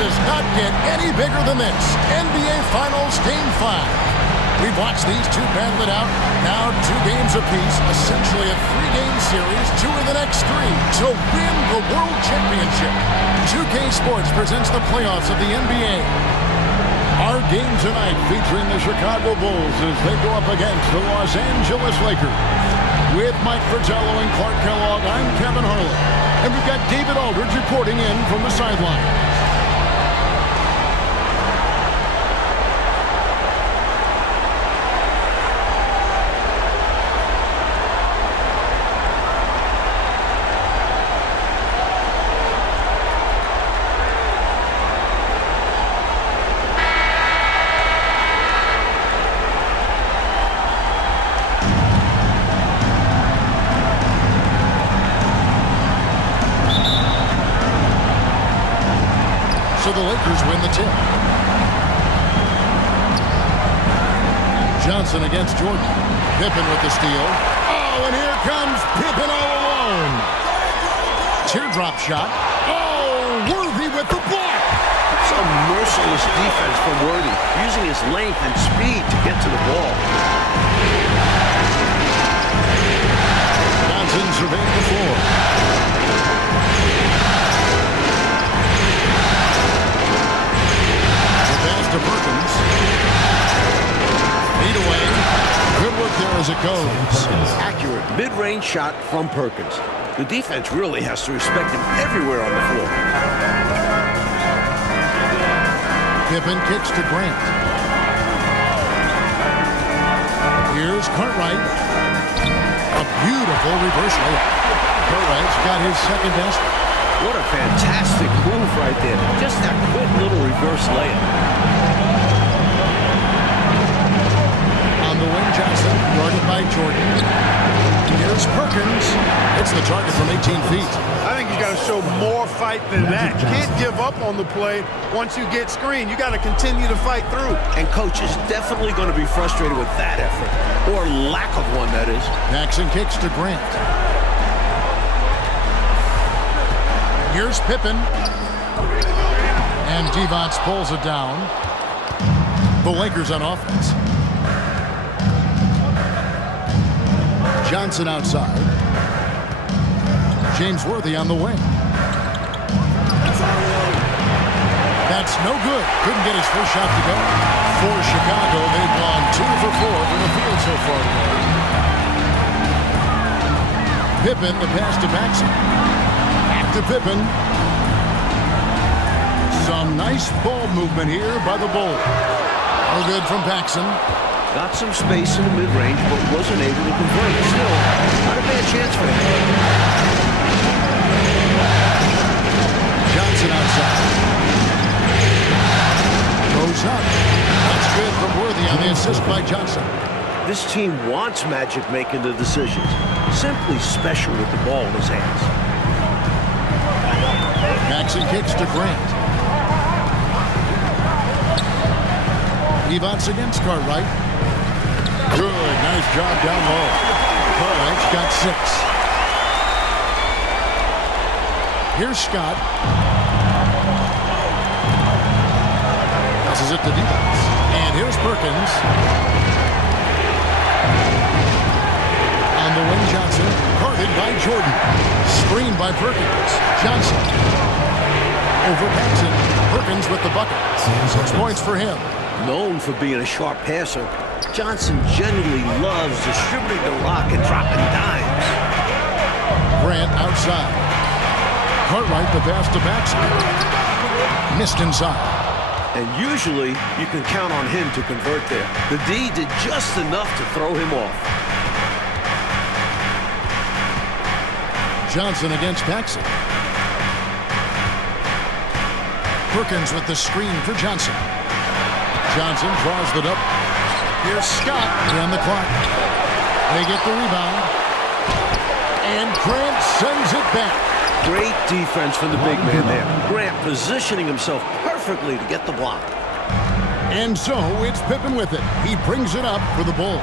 does not get any bigger than this. NBA Finals Game 5. We've watched these two battle it out. Now 2 games apiece, essentially a 3-game series, 2 of the next 3 to win the World Championship. 2K Sports presents the playoffs of the NBA. Our game tonight featuring the Chicago Bulls as they go up against the Los Angeles Lakers. With Mike Fratello and Clark Kellogg, I'm Kevin Harlan. And we've got David Aldridge reporting in from the sideline. So the Lakers win the tip. Johnson against Jordan. Pippen with the steal. Oh, and here comes Pippen all alone. Teardrop shot. Oh, Worthy with the block. Some merciless defense from Worthy, using his length and speed to get to the ball. Johnson surveying the floor. To Perkins. Lead away. Good work there as it goes. Accurate mid-range shot from Perkins. The defense really has to respect him everywhere on the floor. Pippen kicks to Grant. Here's Cartwright. A beautiful reverse layup. Cartwright's got his second best. What a fantastic move right there. Just that quick little reverse layup. On the wing, Johnson, guarded by Jordan. Here's Perkins. It's the target from 18 feet. I think he's got to show more fight than that. You can't give up on the play once you get screened. You got to continue to fight through. And coach is definitely going to be frustrated with that effort. Or lack of one, that is. Jackson kicks to Grant. Here's Pippen. And Devonts pulls it down. The Lakers on offense. Johnson outside. James Worthy on the wing. That's no good. Couldn't get his first shot to go. For Chicago, they've gone 2 for 4 from the field so far today. Pippen, the pass to Paxson. Back to Pippen. Some nice ball movement here by the Bulls. No good from Paxson. Got some space in the mid-range, but wasn't able to convert. Still, not a bad chance for him. Johnson outside. Goes up. That's good from Worthy on the assist by Johnson. This team wants Magic making the decisions. Simply special with the ball in his hands. Paxson kicks to Grant. Devonts against Cartwright. Good, nice job down low. Cartwright's got 6. Here's Scott. Passes it to Devonts. And here's Perkins. On the wing, Johnson. Guarded by Jordan. Screened by Perkins. Johnson. Over Paxson. Perkins with the bucket. 6 points for him. Known for being a sharp passer, Johnson generally loves distributing the rock and dropping dimes. Grant outside. Cartwright the pass to Paxson. Missed inside. And usually, you can count on him to convert there. The D did just enough to throw him off. Johnson against Paxson. Perkins with the screen for Johnson. Johnson draws it up. Here's Scott on the clock. They get the rebound. And Grant sends it back. Great defense from the big man there. Grant positioning himself perfectly to get the block. And so it's Pippen with it. He brings it up for the Bulls.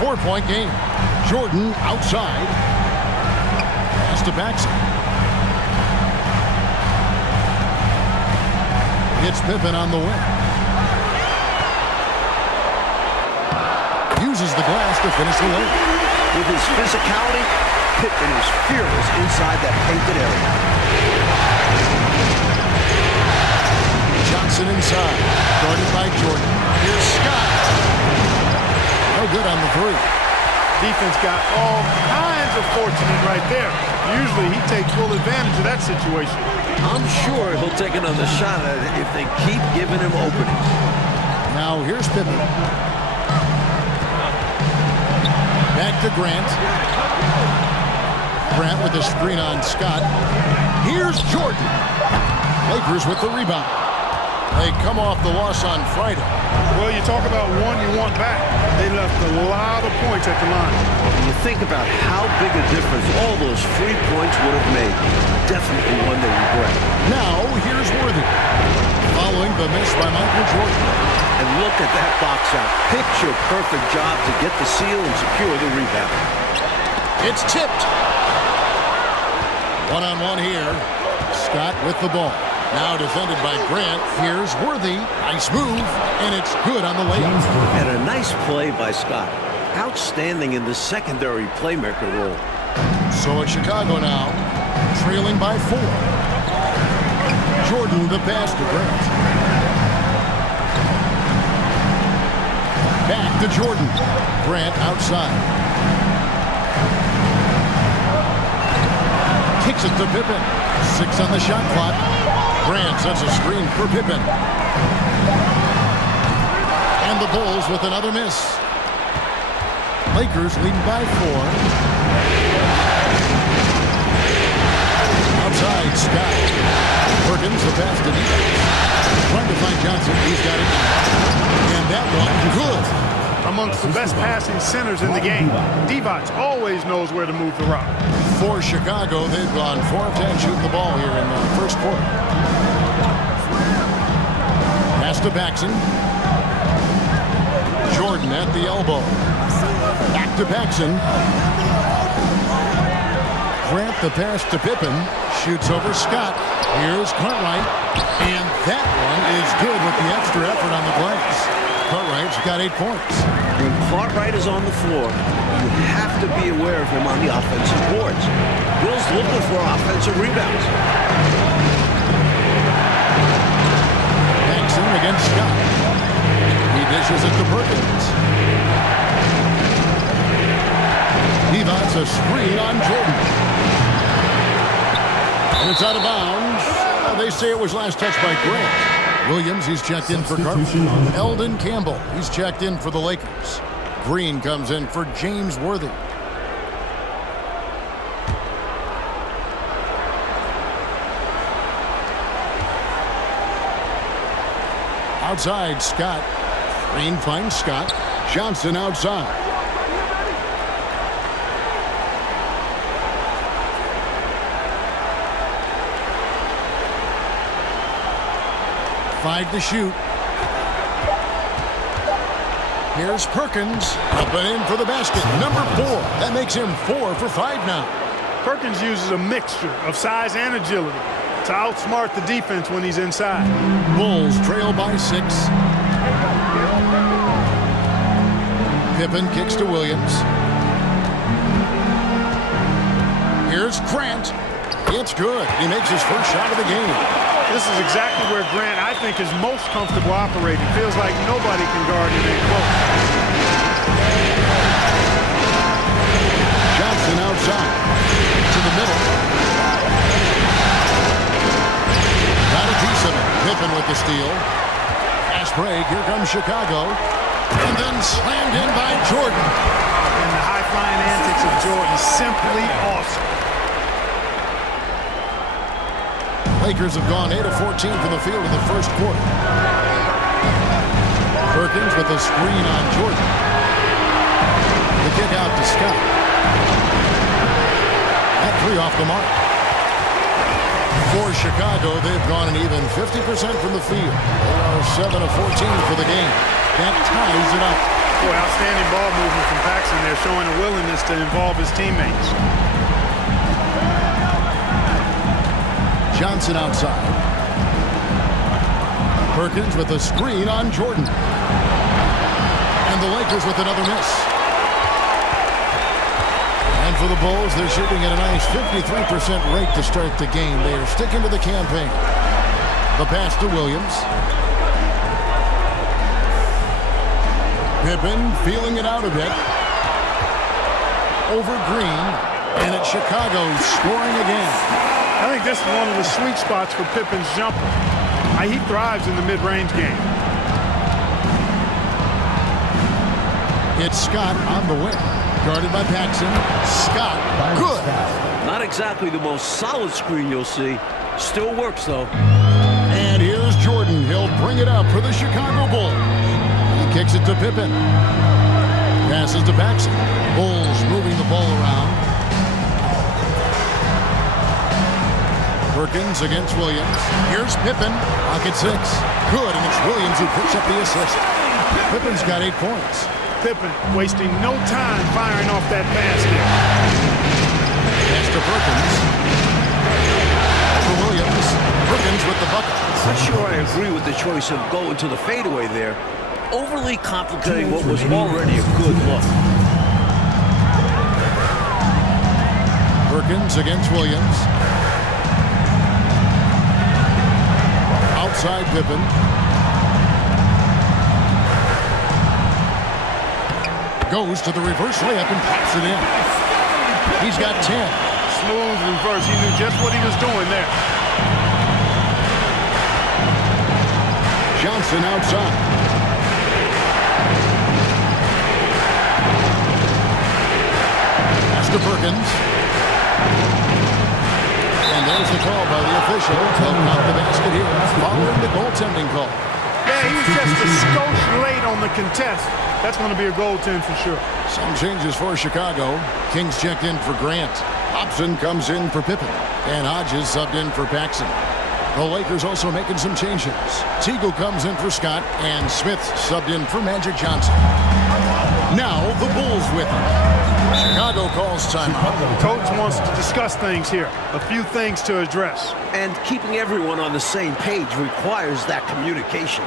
4-point game. Jordan outside. Pass to Paxson. Gets Pippen on the wing. Uses the glass to finish the layup. With his physicality, Pippen is fearless inside that painted area. Johnson inside. Guarded by Jordan. Here's Scott. No good on the three. Defense got all kinds of fortunate right there. Usually he takes full advantage of that situation. I'm sure he'll take another shot at it if they keep giving him openings. Now here's Pippen. Back to Grant. Grant with the screen on Scott. Here's Jordan. Lakers with the rebound. They come off the loss on Friday. Well, you talk about one you want back. They left a lot of points at the line. When you think about how big a difference all those free points would have made, definitely one they regret. Now, here's Worthy. Following the miss by Michael Jordan. And look at that box out. Picture-perfect job to get the seal and secure the rebound. It's tipped. One-on-one here. Scott with the ball. Now defended by Grant. Here's Worthy. Nice move, and it's good on the layup. And a nice play by Scott. Outstanding in the secondary playmaker role. So it's Chicago now, trailing by 4. Jordan the pass to Grant. Back to Jordan. Grant outside. Kicks it to Pippen. 6 on the shot clock. Grant sets a screen for Pippen. And the Bulls with another miss. Lakers leading by 4. Outside, Scott. Perkins the pass to defense. Trying to find Johnson. He's got it. And that one good. Amongst the best passing centers in the game, Divac always knows where to move the rock. For Chicago, they've gone 4 of 10 shooting the ball here in the first quarter. Pass to Paxson. Jordan at the elbow. Back to Paxson. Grant the pass to Pippen. Shoots over Scott. Here's Cartwright. And that one is good with the extra effort on the glass. Cartwright's got 8 points. When Cartwright is on the floor, you have to be aware of him on the offensive boards. Bill's looking for offensive rebounds. Paxson against Scott. He dishes it to Perkins. Divac a screen on Jordan. And it's out of bounds. They say it was last touched by Grant. Williams, he's checked in for Carter. Eldon Campbell, he's checked in for the Lakers. Green comes in for James Worthy. Outside, Scott. Green finds Scott. Johnson outside. Five to shoot. Here's Perkins. Up and in for the basket. Number 4. That makes him 4 for 5 now. Perkins uses a mixture of size and agility to outsmart the defense when he's inside. Bulls trail by 6. Pippen kicks to Williams. Here's Grant. It's good. He makes his first shot of the game. This is exactly where Grant, I think, is most comfortable operating. Feels like nobody can guard him in close. Johnson outside. To the middle. Got a piece of it. Pippen with the steal. Fast break. Here comes Chicago. And then slammed in by Jordan. And the high-flying antics of Jordan, simply awesome. Lakers have gone 8 of 14 from the field in the first quarter. Perkins with a screen on Jordan. The kick out to Scott. That 3 off the mark. For Chicago, they've gone an even 50% from the field. They are 7 of 14 for the game. That ties it up. Boy, outstanding ball movement from Paxson there, showing a willingness to involve his teammates. Johnson outside. Perkins with a screen on Jordan. And the Lakers with another miss. And for the Bulls, they're shooting at a nice 53% rate to start the game. They are sticking to the campaign. The pass to Williams. Pippen feeling it out a bit. Over Green. And it's Chicago scoring again. I think this is one of the sweet spots for Pippen's jumper. He thrives in the mid-range game. It's Scott on the wing. Guarded by Paxson. Scott, good. Not exactly the most solid screen you'll see. Still works, though. And here's Jordan. He'll bring it up for the Chicago Bulls. He kicks it to Pippen. Passes to Paxson. Bulls moving the ball around. Perkins against Williams. Here's Pippen. Pocket 6. Good, and it's Williams who picks up the assist. Pippen's got 8 points. Pippen wasting no time firing off that basket. Pass to Perkins. For Williams. Perkins with the bucket. Not sure I agree with the choice of going to the fadeaway there. Overly complicating what was already a good look. Perkins against Williams. Outside Pippen. Goes to the reverse layup and pops it in. He's got 10. Smooth reverse. He knew just what he was doing there. Johnson outside. Pass to Perkins. And there's the call by the official. He'll count the basket here following the goaltending call. Yeah, he was just a skosh late on the contest. That's going to be a goaltend for sure. Some changes for Chicago. Kings checked in for Grant. Hobson comes in for Pippen. And Hodges subbed in for Paxson. The Lakers also making some changes. Teagle comes in for Scott. And Smith subbed in for Magic Johnson. Now the Bulls with him. Chicago calls timeout. Coach wants to discuss things here. A few things to address. And keeping everyone on the same page requires that communication.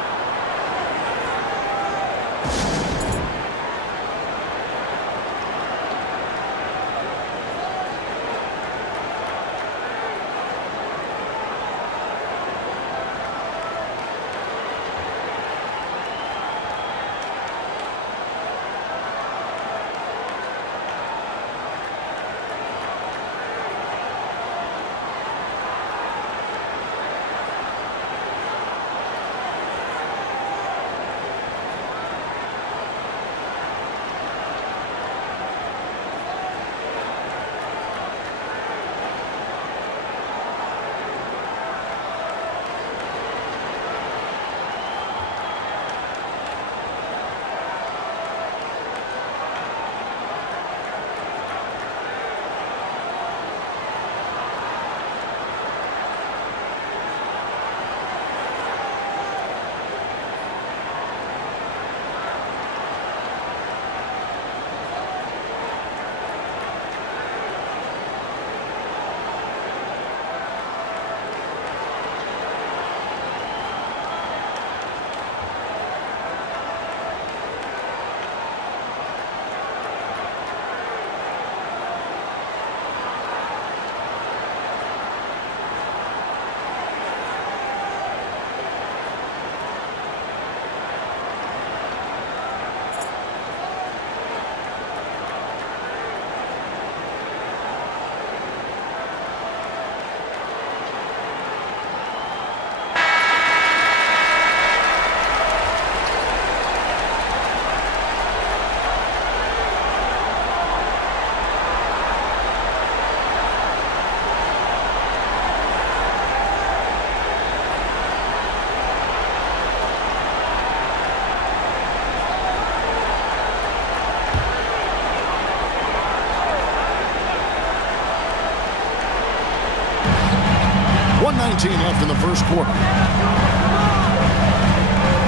Left in the first quarter.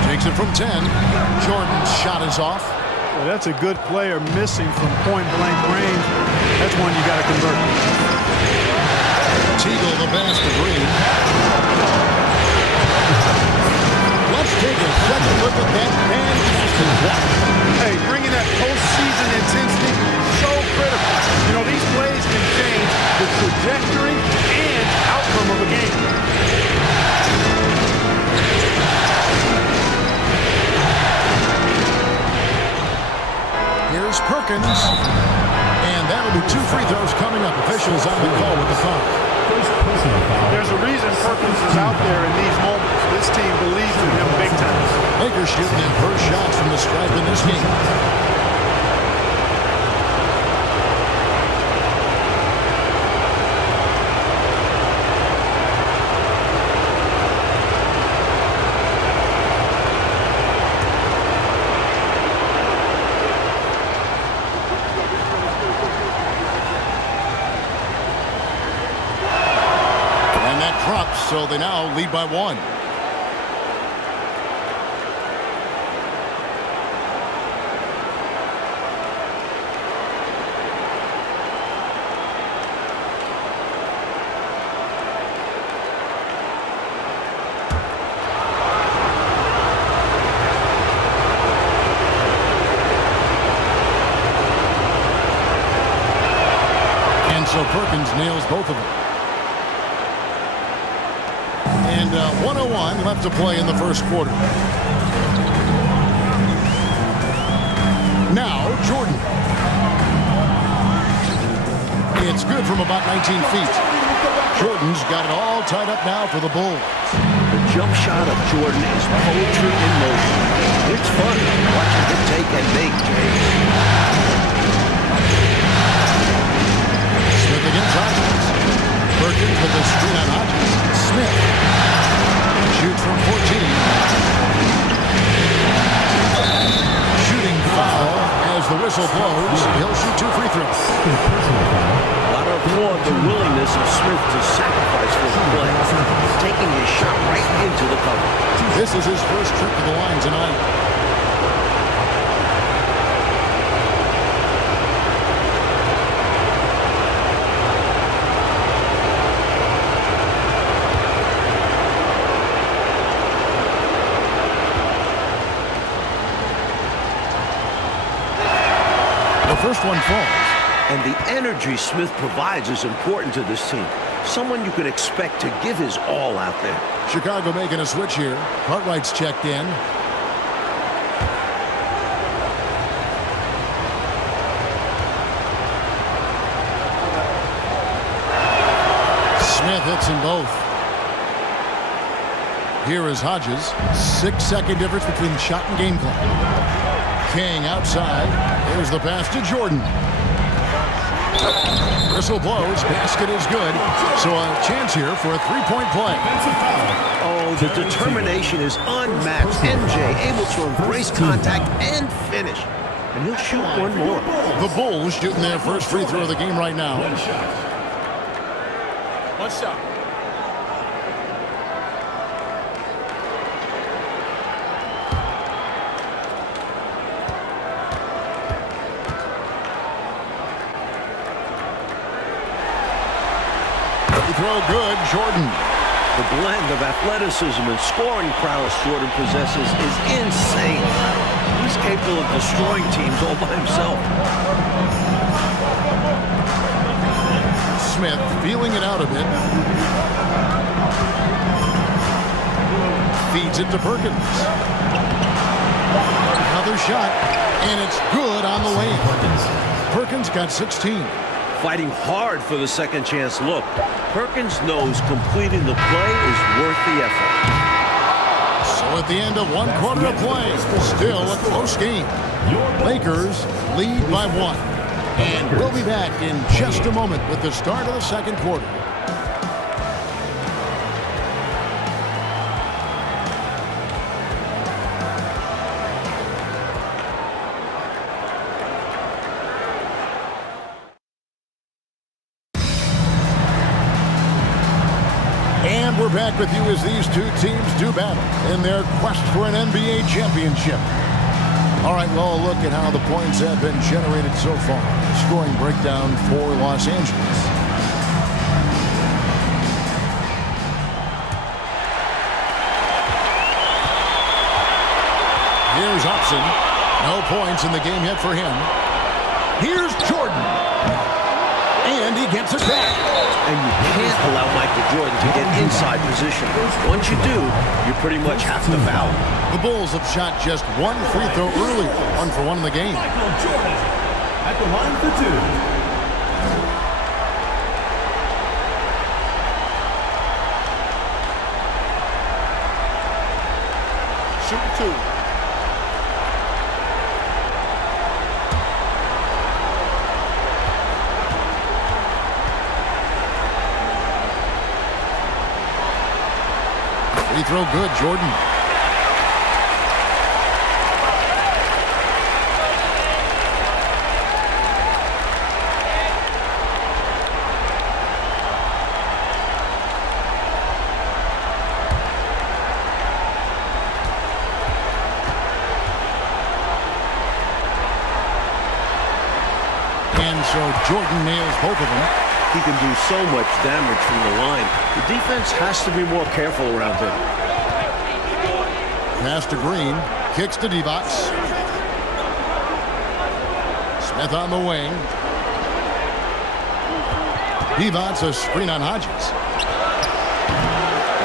Takes it from 10. Jordan's shot is off. Well, that's a good player missing from point-blank range. That's one you got to convert. Teagle the pass to Green. Hey, bringing that postseason intensity, so critical. You know, these plays can change the trajectory and outcome of a game. Here's Perkins. And that'll be 2 free throws coming up. Officials on the call with the foul. There's a reason Perkins is out there in these moments. This team believes in him big time. Lakers shooting their first shots from the stripe in this game. So they now lead by 1. And so Perkins nails both of them. And 1:01 left to play in the first quarter. Now, Jordan. It's good from about 19 feet. Jordan's got it all tied up now for the Bulls. The jump shot of Jordan is poetry in motion. It's fun watching him take and make, James. Smith against Hodges. Perkins with the screen on Hodges. Smith shoots from 14. Shooting foul as the whistle blows. He'll shoot 2 free throws. A lot of applaud the willingness of Smith to sacrifice for the play, taking his shot right into the cover. This is his first trip to the line tonight. First one falls. And the energy Smith provides is important to this team. Someone you could expect to give his all out there. Chicago making a switch here. Cartwright's checked in. Smith hits them both. Here is Hodges. 6-second difference between shot and game clock. King outside. Here's the pass to Jordan. Whistle blows. Basket is good. So a chance here for a 3-point play. Oh, the determination is unmatched. MJ able to embrace contact and finish. And he'll shoot one more. The Bulls shooting their first free throw of the game right now. One shot. Throw good, Jordan. The blend of athleticism and scoring prowess Jordan possesses is insane. He's capable of destroying teams all by himself. Smith feeling it out a bit. Feeds it to Perkins. Another shot, and it's good on the lane. Perkins got 16. Fighting hard for the second chance look. Perkins knows completing the play is worth the effort. So at the end of 1 quarter of play, still a close game. Lakers lead by 1. And we'll be back in just a moment with the start of the second quarter. We're back with you as these two teams do battle in their quest for an NBA championship. All right, well, look at how the points have been generated so far. Scoring breakdown for Los Angeles. Here's Upson. No points in the game yet for him. Here's Jordan. And he gets it back. And you can't allow Michael Jordan to get inside position. Once you do, you pretty much have to foul. The Bulls have shot just one free throw earlier, 1 for 1 in the game. Michael Jordan at the line for 2. Shooting 2. Free throw good, Jordan. And so Jordan nails both of them. He can do so much damage from the line. The defense has to be more careful around him. Pass to Green. Kicks to Divac. Smith on the wing. Divac a screen on Hodges.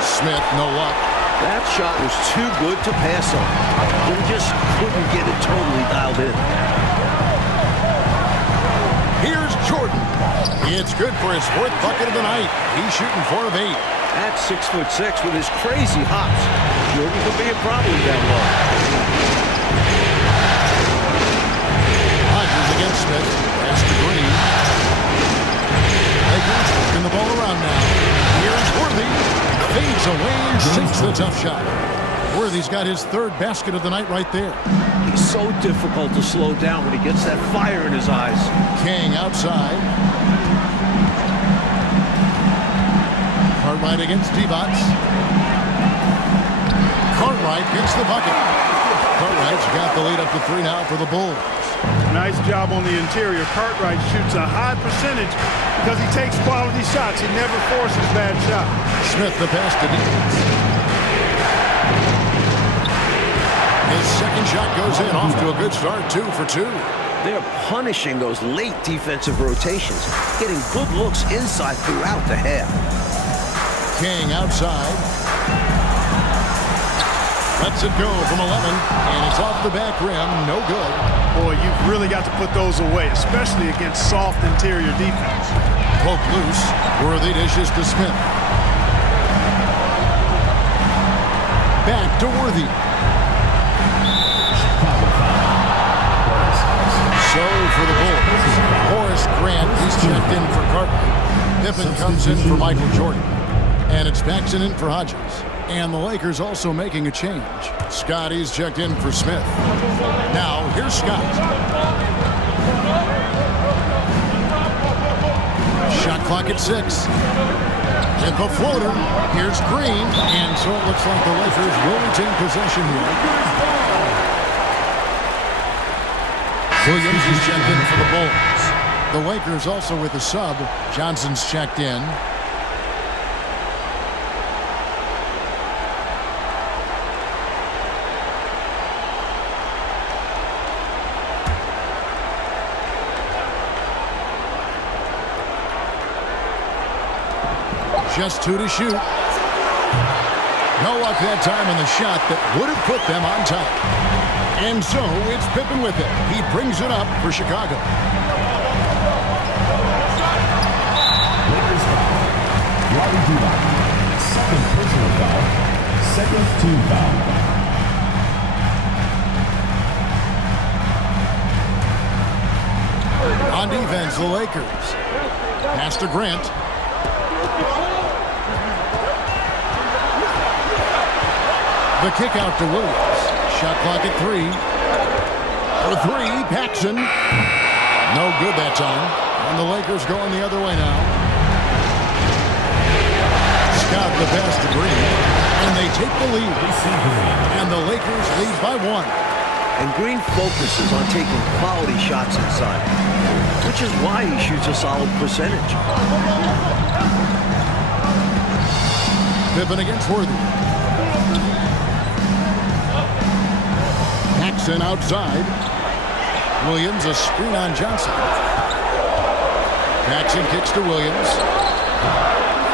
Smith no up. That shot was too good to pass on. He just couldn't get it totally dialed in. Here's Jordan. It's good for his 4th bucket of the night. He's shooting 4 of 8. At 6'6" with his crazy hops, Jordan could be a problem down low. Hodges against Smith. Pass to Green. Lakers working the ball around now. Here's Worthy. Fades away and sinks the tough shot. Worthy's got his 3rd basket of the night right there. He's so difficult to slow down when he gets that fire in his eyes. King outside. Cartwright against Divac. Cartwright gets the bucket. Cartwright's got the lead up to 3 now for the Bulls. Nice job on the interior. Cartwright shoots a high percentage because he takes quality shots. He never forces bad shots. Smith the pass to Divac. His 2nd shot goes in, off to a good start, 2 for 2. They're punishing those late defensive rotations, getting good looks inside throughout the half. King outside. Lets it go from 11, and it's off the back rim, no good. Boy, you've really got to put those away, especially against soft interior defense. Poke loose. Worthy dishes to Smith. Back to Worthy. So for the Bulls, Horace Grant, he's checked in for Cartwright. Pippen comes in for Michael Jordan. And it's Paxson in for Hodges. And the Lakers also making a change. Scotty's checked in for Smith. Now, here's Scott. Shot clock at 6. At the floater, here's Green. And so it looks like the Lakers will retain possession here. Williams is checked in for the Bulls. The Lakers also with a sub. Johnson's checked in. Just 2 to shoot. No luck that time on the shot that would have put them on top. And so it's Pippen with it. He brings it up for Chicago. Lakers foul. Robbie Divac. 2nd personal foul. 2nd team foul. On defense, the Lakers. Pass to Grant. The kick out to Williams. Shot clock at 3. For 3, Paxson. No good that time. And the Lakers going the other way now. Scott the pass to Green. And they take the lead. And the Lakers lead by 1. And Green focuses on taking quality shots inside, which is why he shoots a solid percentage. Pippen against Worthy. Paxson outside. Williams, a screen on Johnson. Paxson kicks to Williams.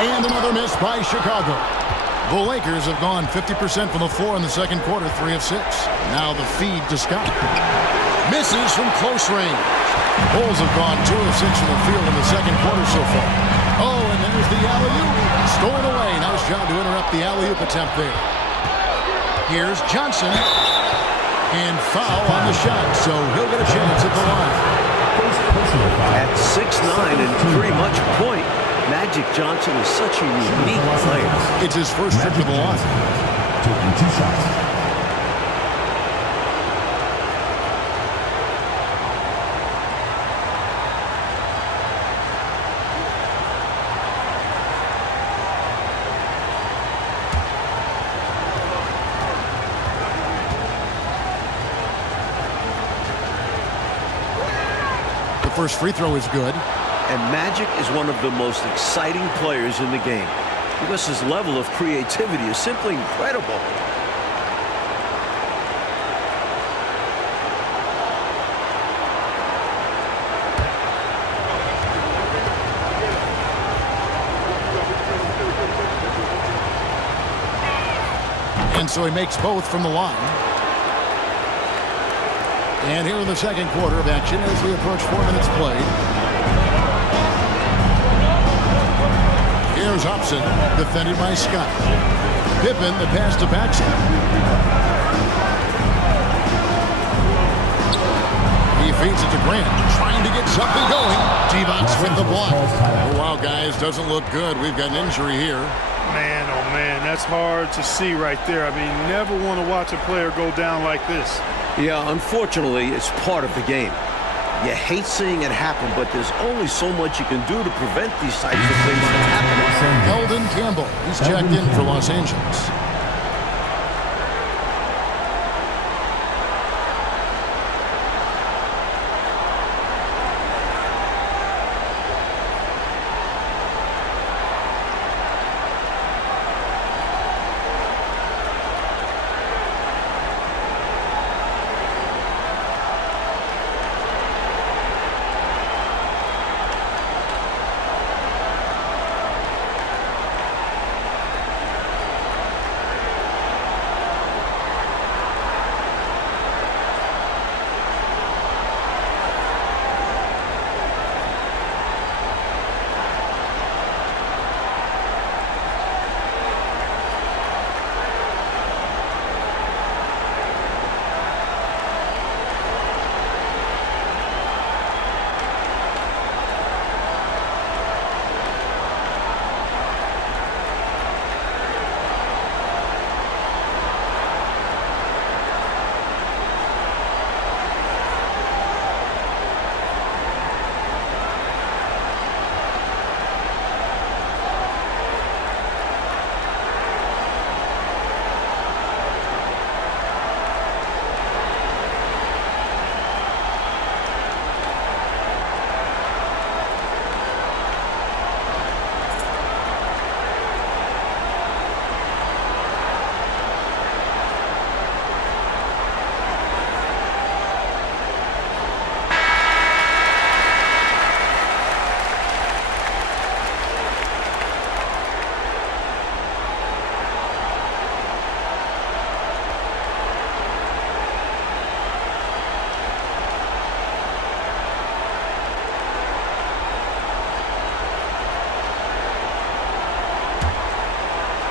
And another miss by Chicago. The Lakers have gone 50% from the floor in the second quarter, 3 of 6. Now the feed to Scott. Misses from close range. Bulls have gone 2 of 6 from the field in the second quarter so far. Oh, and there's the alley-oop. Stolen away. Nice job to interrupt the alley-oop attempt there. Here's Johnson. And foul on the shot, so he'll get a chance at the line. At 6'9" and pretty much a point, Magic Johnson is such a unique player. It's his first trip to the line. Taking 2 shots. First free throw is good. And Magic is one of the most exciting players in the game because his level of creativity is simply incredible. And so he makes both from the line. And here in the second quarter of action as we approach 4 minutes played. Here's Hobson, defended by Scott. Pippen, the pass to Paxson. He feeds it to Grant, trying to get something going. T-Box with the block. Oh, wow, guys, doesn't look good. We've got an injury here. Man, oh man, that's hard to see right there. I mean, never want to watch a player go down like this. Yeah, unfortunately, it's part of the game. You hate seeing it happen, but there's only so much you can do to prevent these types of things from happening. Eldon Campbell, he's checked in for Los Angeles.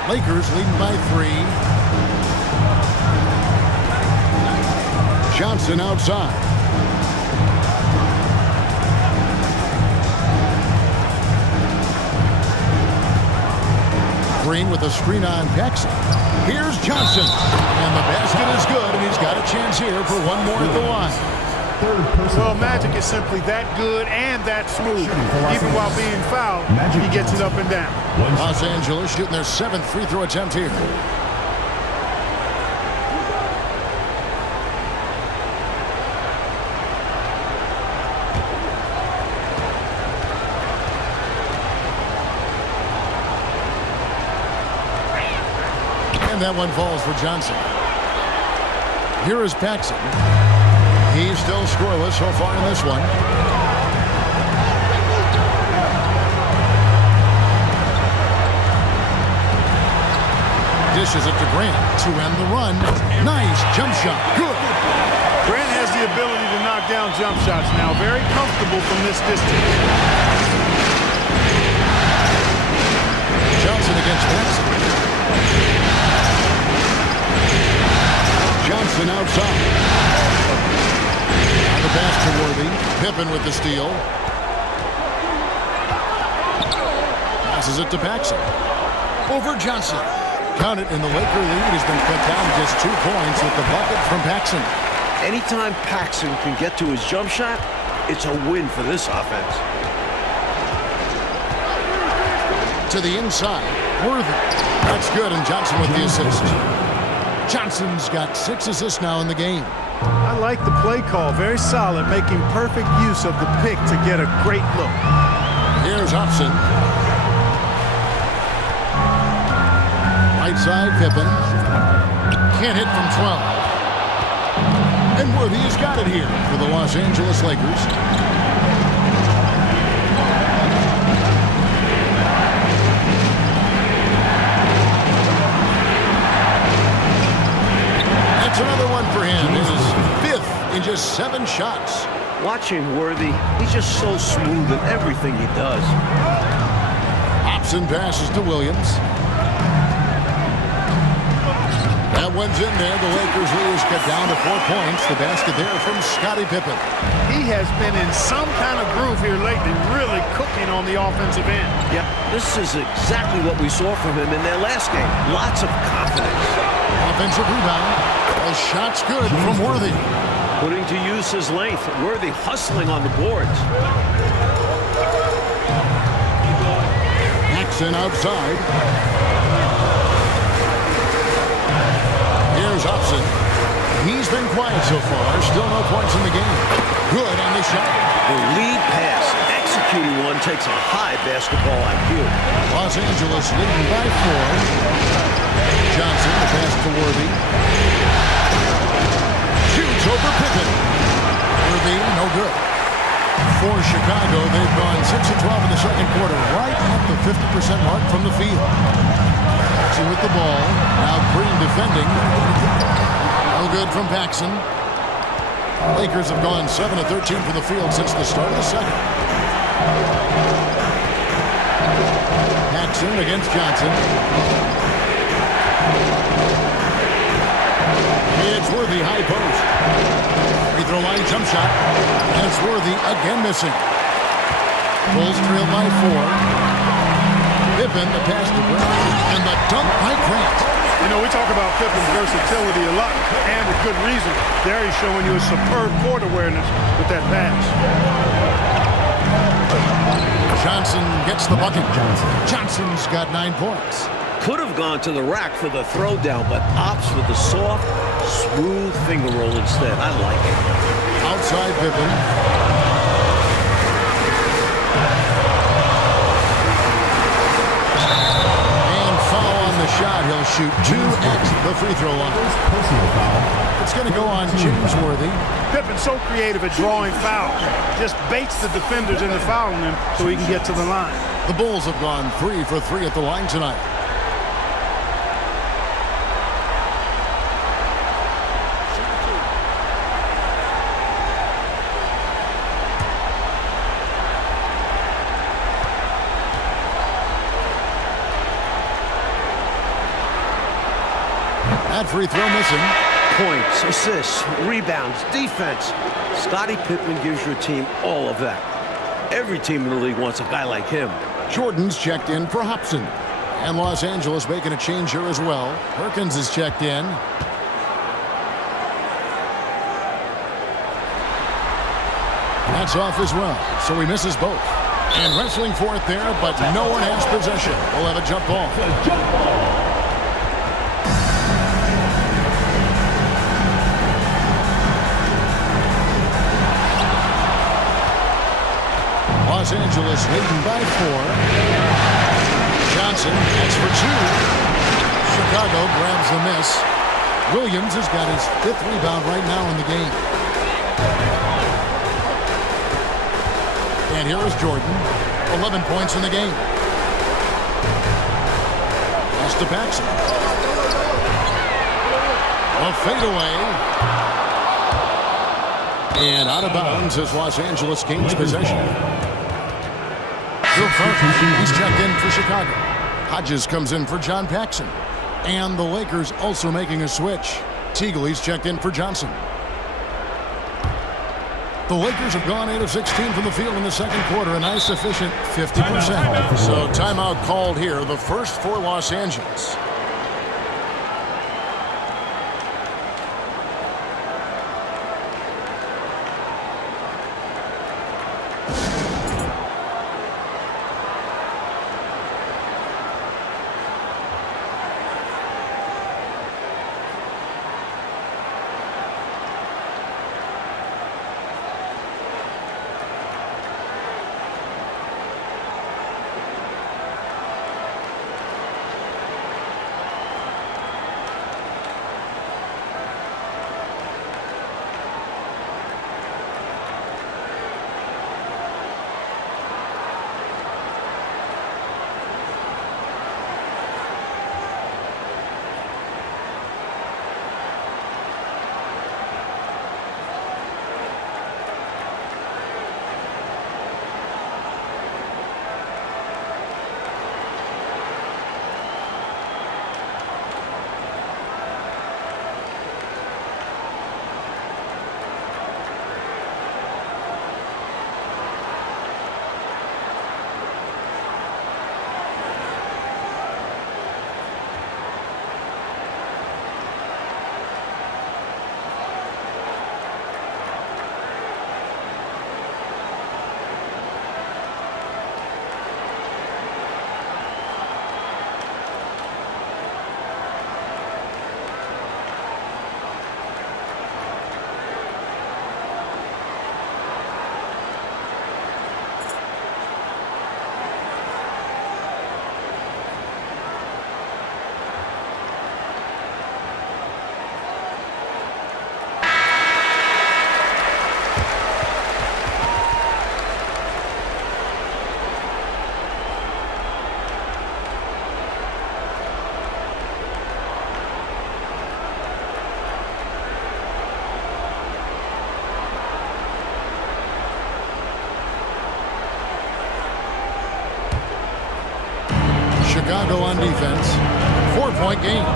Lakers leading by 3. Johnson outside. Green with a screen on Paxson. Here's Johnson. And the basket is good, and he's got a chance here for one more at the line. Well, Magic is simply that good and that smooth. Even while being fouled, he gets it up and down. Los Angeles shooting their 7th free throw attempt here. And that one falls for Johnson. Here is Paxson. He's still scoreless so far in this one. Dishes it to Grant to end the run. Nice jump shot. Good. Grant has the ability to knock down jump shots now. Very comfortable from this distance. Johnson against Paxson. Johnson outside. On the pass to Worthy. Pippen with the steal. Passes it to Paxson. Over Johnson. Count it, and the Laker lead has been cut down to just 2 points with the bucket from Paxson. Anytime Paxson can get to his jump shot, it's a win for this offense. To the inside. Worthy. That's good, and Johnson with the assist. Johnson's got 6 assists now in the game. I like the play call. Very solid, making perfect use of the pick to get a great look. Here's Hobson. Right side, Pippen. Can't hit from 12. And Worthy has got it here for the Los Angeles Lakers. That's another one for him. His 5th in just 7 shots. Watching Worthy, he's just so smooth in everything he does. Hobson passes to Williams. That one's in there. The Lakers lead is cut down to 4 points. The basket there from Scottie Pippen. He has been in some kind of groove here lately, really cooking on the offensive end. Yep, this is exactly what we saw from him in their last game. Lots of confidence. Offensive rebound. A shot's good from Worthy. Putting to use his length. Worthy hustling on the boards. Paxson outside. Here's Hobson. He's been quiet so far. Still no points in the game. Good on the shot. The lead pass. Executing one takes a high basketball IQ. Los Angeles leading by 4. Johnson, the pass to Worthy. Shoots over Pippen. Worthy, no good. For Chicago, they've gone 6 of 12 in the second quarter, right at the 50% mark from the field. Paxson with the ball. Now Green defending. No good from Paxson. Lakers have gone 7 of 13 from the field since the start of the second. Paxson against Johnson. It's Worthy, high post. Free throw line jump shot. And it's Worthy again missing. Bulls trail by 4. Pippen, the pass to Grant, and the dunk by Grant. You know, we talk about Pippen's versatility a lot, and with good reason. There he's showing you a superb court awareness with that pass. Johnson gets the bucket. Johnson's got 9 points. Could have gone to the rack for the throwdown, but opts for the soft, smooth finger roll instead. I like it. Outside Pippen. The shot, he'll shoot 2 at the free throw line. It's going to go on James Worthy. Pippen's so creative at drawing fouls. Just baits the defenders into fouling him so he can get to the line. The Bulls have gone 3 for 3 at the line tonight. That free throw missing. Points, assists, rebounds, defense. Scottie Pippen gives your team all of that. Every team in the league wants a guy like him. Jordan's checked in for Hobson. And Los Angeles making a change here as well. Perkins is checked in. That's off as well, so he misses both. And wrestling for it there, but no one has possession. We'll have a jump ball. Los Angeles leading by 4. Johnson, that's for 2. Chicago grabs the miss. Williams has got his 5th rebound right now in the game. And here is Jordan. 11 points in the game. Pass to Paxson. A fadeaway. And out of bounds as Los Angeles gains possession. He's checked in for Chicago. Hodges comes in for John Paxson. And the Lakers also making a switch. Teagley's checked in for Johnson. The Lakers have gone 8 of 16 from the field in the second quarter, a nice efficient 50%. So timeout called here, the first for Los Angeles. Chicago on defense. 4-point game.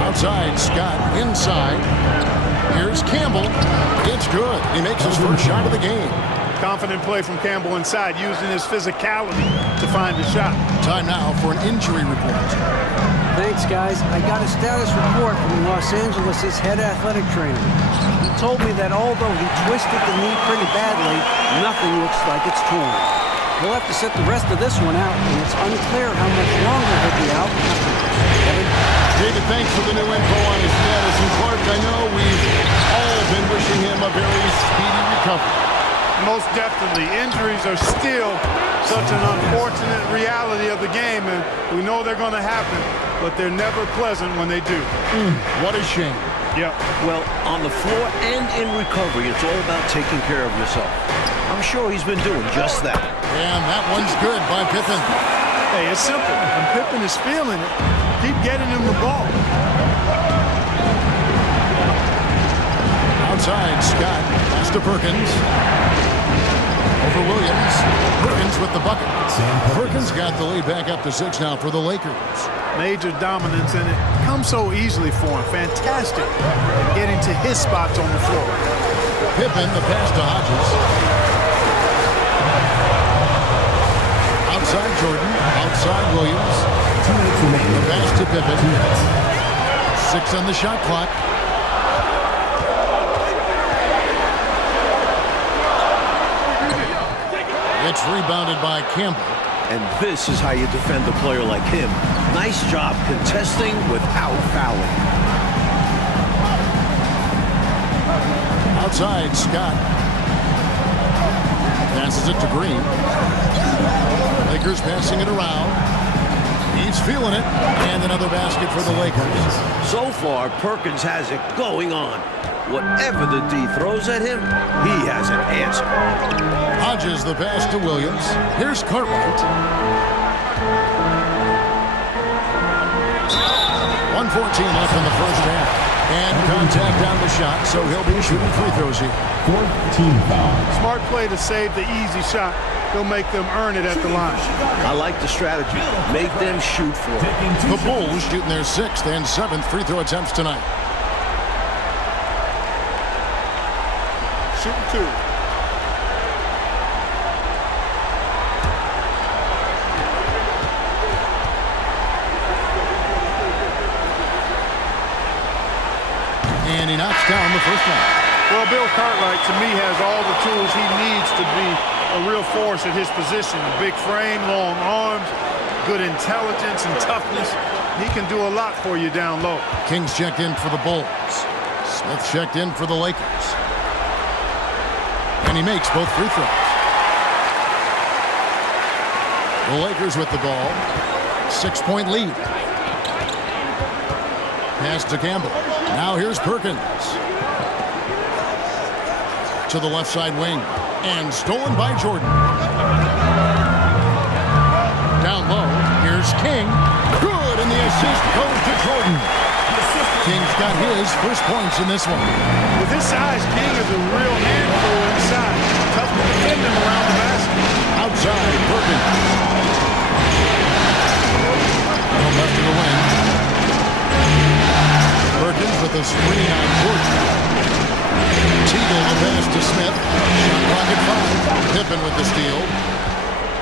Outside, Scott inside. Here's Campbell. It's good. He makes his first shot of the game. Confident play from Campbell inside, using his physicality to find the shot. Time now for an injury report. Thanks, guys. I got a status report from Los Angeles' head athletic trainer. He told me that although he twisted the knee pretty badly, nothing looks like it's torn. He'll have to sit the rest of this one out, and it's unclear how much longer he'll be out. Kevin? David, thanks for the new info on his status. And Clark, I know we've all been wishing him a very speedy recovery. Most definitely. Injuries are still such an unfortunate reality of the game, and we know they're going to happen, but they're never pleasant when they do. What a shame. Yep. Well, on the floor and in recovery, it's all about taking care of yourself. I'm sure he's been doing just that. And that one's good by Pippen. Hey, it's simple. When Pippen is feeling it, keep getting him the ball. Outside, Scott. Pass to Perkins. Over Williams. Perkins with the bucket. Perkins got the lead back up to 6 now for the Lakers. Major dominance, and it comes so easily for him. Fantastic at getting to his spots on the floor. Pippen, the pass to Hodges. Outside Jordan. Outside Williams. 2 minutes remaining. The pass to Pippen. 2 minutes. 6 on the shot clock. It's rebounded by Campbell. And this is how you defend a player like him. Nice job contesting without fouling. Outside, Scott. Passes it to Green. Lakers passing it around. He He's feeling it. And another basket for the Lakers. So far, Perkins has it going on. Whatever the D throws at him, he has an answer. Hodges the pass to Williams. Here's Cartwright. 1:14 left in the first half. And contact on the shot, so he'll be shooting free throws here. 4th team foul. Smart play to save the easy shot. He'll make them earn it at the line. I like the strategy. Make them shoot for it. The Bulls shooting their 6th and 7th free throw attempts tonight. Shooting 2. And he knocks down the first one. Well, Bill Cartwright, to me, has all the tools he needs to be a real force at his position. Big frame, long arms, good intelligence and toughness. He can do a lot for you down low. Kings checked in for the Bulls. Smith checked in for the Lakers. And he makes both free throws. The Lakers with the ball. 6-point lead. Pass to Campbell. Now here's Perkins. To the left side wing. And stolen by Jordan. Down low. Here's King. Good, and the assist goes to Jordan. King's got his first points in this one. With his size, King is a real handful inside. Tough to defend him around the basket. Outside, Perkins. From left to the wing. Perkins with a screen on Jordan. Teagle the pass to Smith. Shot clock at 5. Pippen with the steal.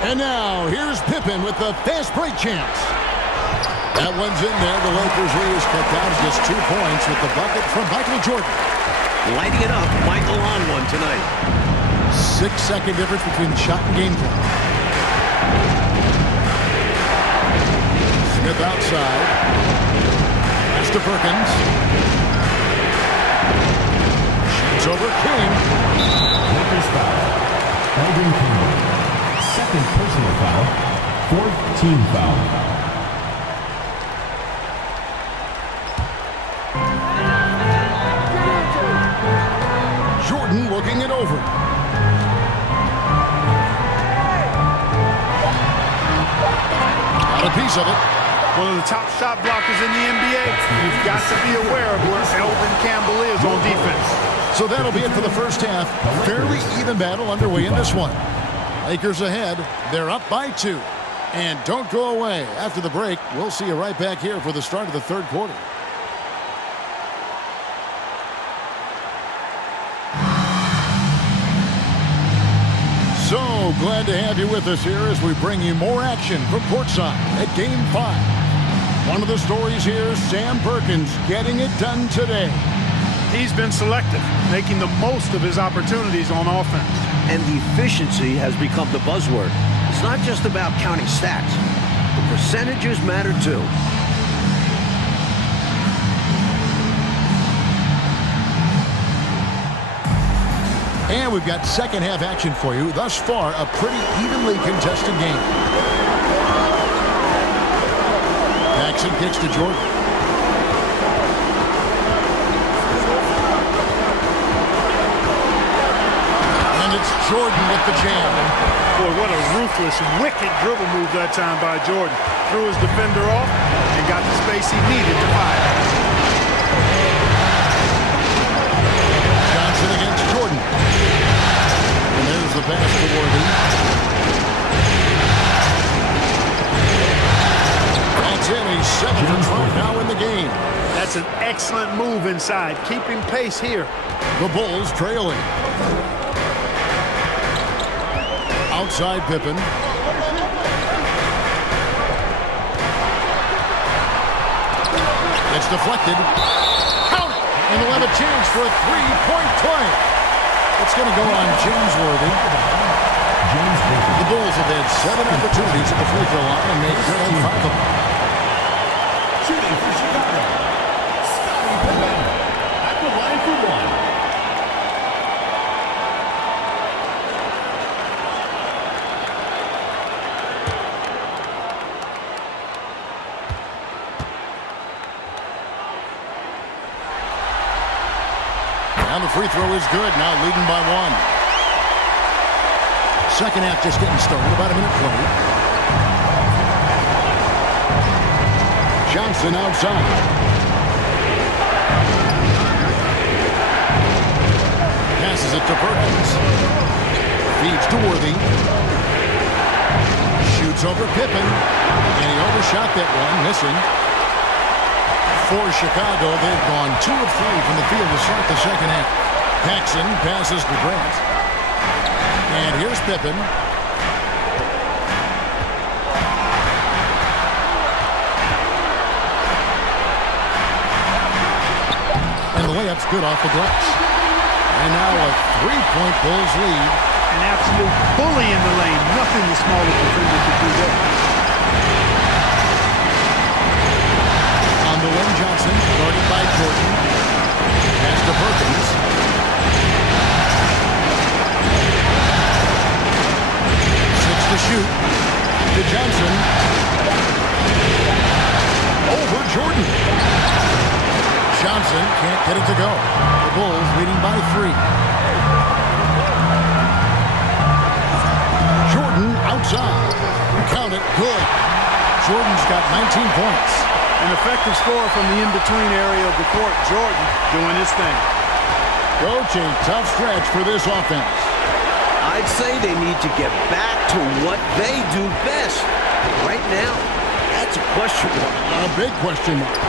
And now, here's Pippen with the fast break chance. That one's in there. The Lakers lead is cut down to just 2 points with the bucket from Michael Jordan. Lighting it up, Michael on one tonight. 6-second difference between the shot and game clock. Smith outside. Pass to Perkins. Shoots over King. Lakers foul. Eldon Campbell. 2nd personal foul. 4th team foul. Jordan looking it over. Got a piece of it. One of the top shot blockers in the NBA. You've got to be aware of where Eldon Campbell is on defense. So that'll be it for the first half. Fairly even battle underway in this one. Lakers ahead. They're up by 2. And don't go away. After the break, we'll see you right back here for the start of the third quarter. So glad to have you with us here as we bring you more action from courtside at Game 5. One of the stories here, Sam Perkins getting it done today. He's been selective, making the most of his opportunities on offense. And efficiency has become the buzzword. It's not just about counting stats. The percentages matter too. And we've got second half action for you. Thus far, a pretty evenly contested game. Jackson kicks to Jordan. And it's Jordan with the jam. Boy, what a ruthless, wicked dribble move that time by Jordan. Threw his defender off and got the space he needed to fire. Johnson against Jordan. And there's the pass to Worthy. That's in. He's 7 for 12 now in the game. That's an excellent move inside, keeping pace here. The Bulls trailing. Outside Pippen. It's deflected. Count it! And they'll have a chance for a three-point play. It's going to go on James Worthy. The Bulls have had 7 opportunities at the free throw line, and they've drained 5 of them. Shooting for Chicago. Scottie Pippen. At the line for 1. And the free throw is good. Now leading by 1. Second half just getting started. About a minute played. Johnson outside. Passes it to Perkins. Feeds to Worthy. Shoots over Pippen. And he overshot that one, missing. For Chicago, they've gone 2 of 3 from the field to start the second half. Paxson passes to Grant. And here's Pippen. And the layup's good off the glass. And now a 3-point Bulls lead. An absolute bully in the lane. Nothing the smaller defender could do there. On the wing, Johnson, guarded by Jordan. Pass to Perkins. 6 to shoot. To Johnson. Over Jordan. Johnson can't get it to go. The Bulls leading by 3. Jordan outside. Count it. Good. Jordan's got 19 points. An effective scorer from the in-between area of the court. Jordan doing his thing. Coach, a tough stretch for this offense. I'd say they need to get back to what they do best. Right now, that's a question mark. A big question mark.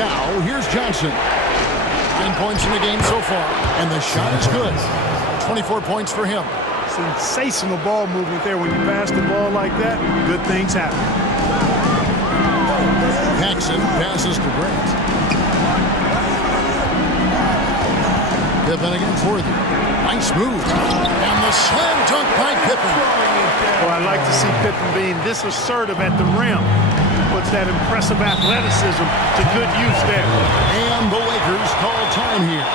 Now, here's Johnson. 9 points in the game so far, and the shot is good. 24 points for him. Sensational ball movement there. When you pass the ball like that, good things happen. Paxson passes to Grant. Pippen against Worthy. Nice move. And the slam dunk by Pippen. Well, I like to see Pippen being this assertive at the rim. Puts that impressive athleticism to good use there. And the Lakers call time here.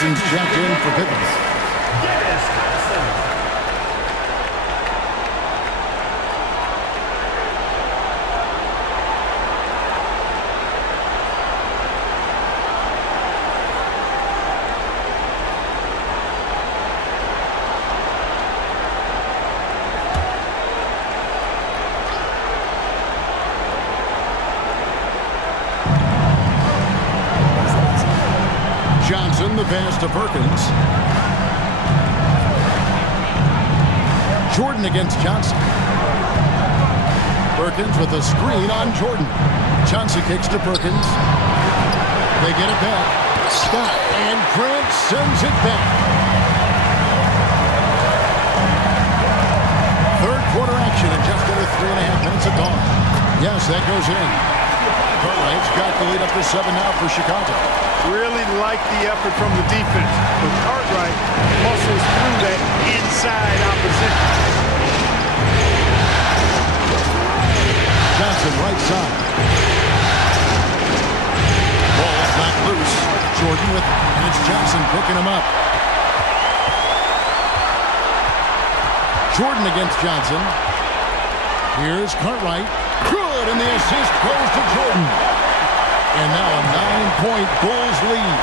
Thompson's checked in for Pippen. Johnson, the pass to Perkins. Jordan against Johnson. Perkins with a screen on Jordan. Johnson kicks to Perkins. They get it back. Scott and Grant sends it back. Third quarter action in just under 3.5 minutes of gone. Yes, that goes in. Cartwright's got the lead up to 7 now for Chicago. Really like the effort from the defense, but Cartwright muscles through that inside opposition. Johnson right side. Ball's knocked loose. Jordan with it, and it's Johnson picking him up. Jordan against Johnson. Here's Cartwright. Good, and the assist goes to Jordan. And now a 9-point Bulls lead.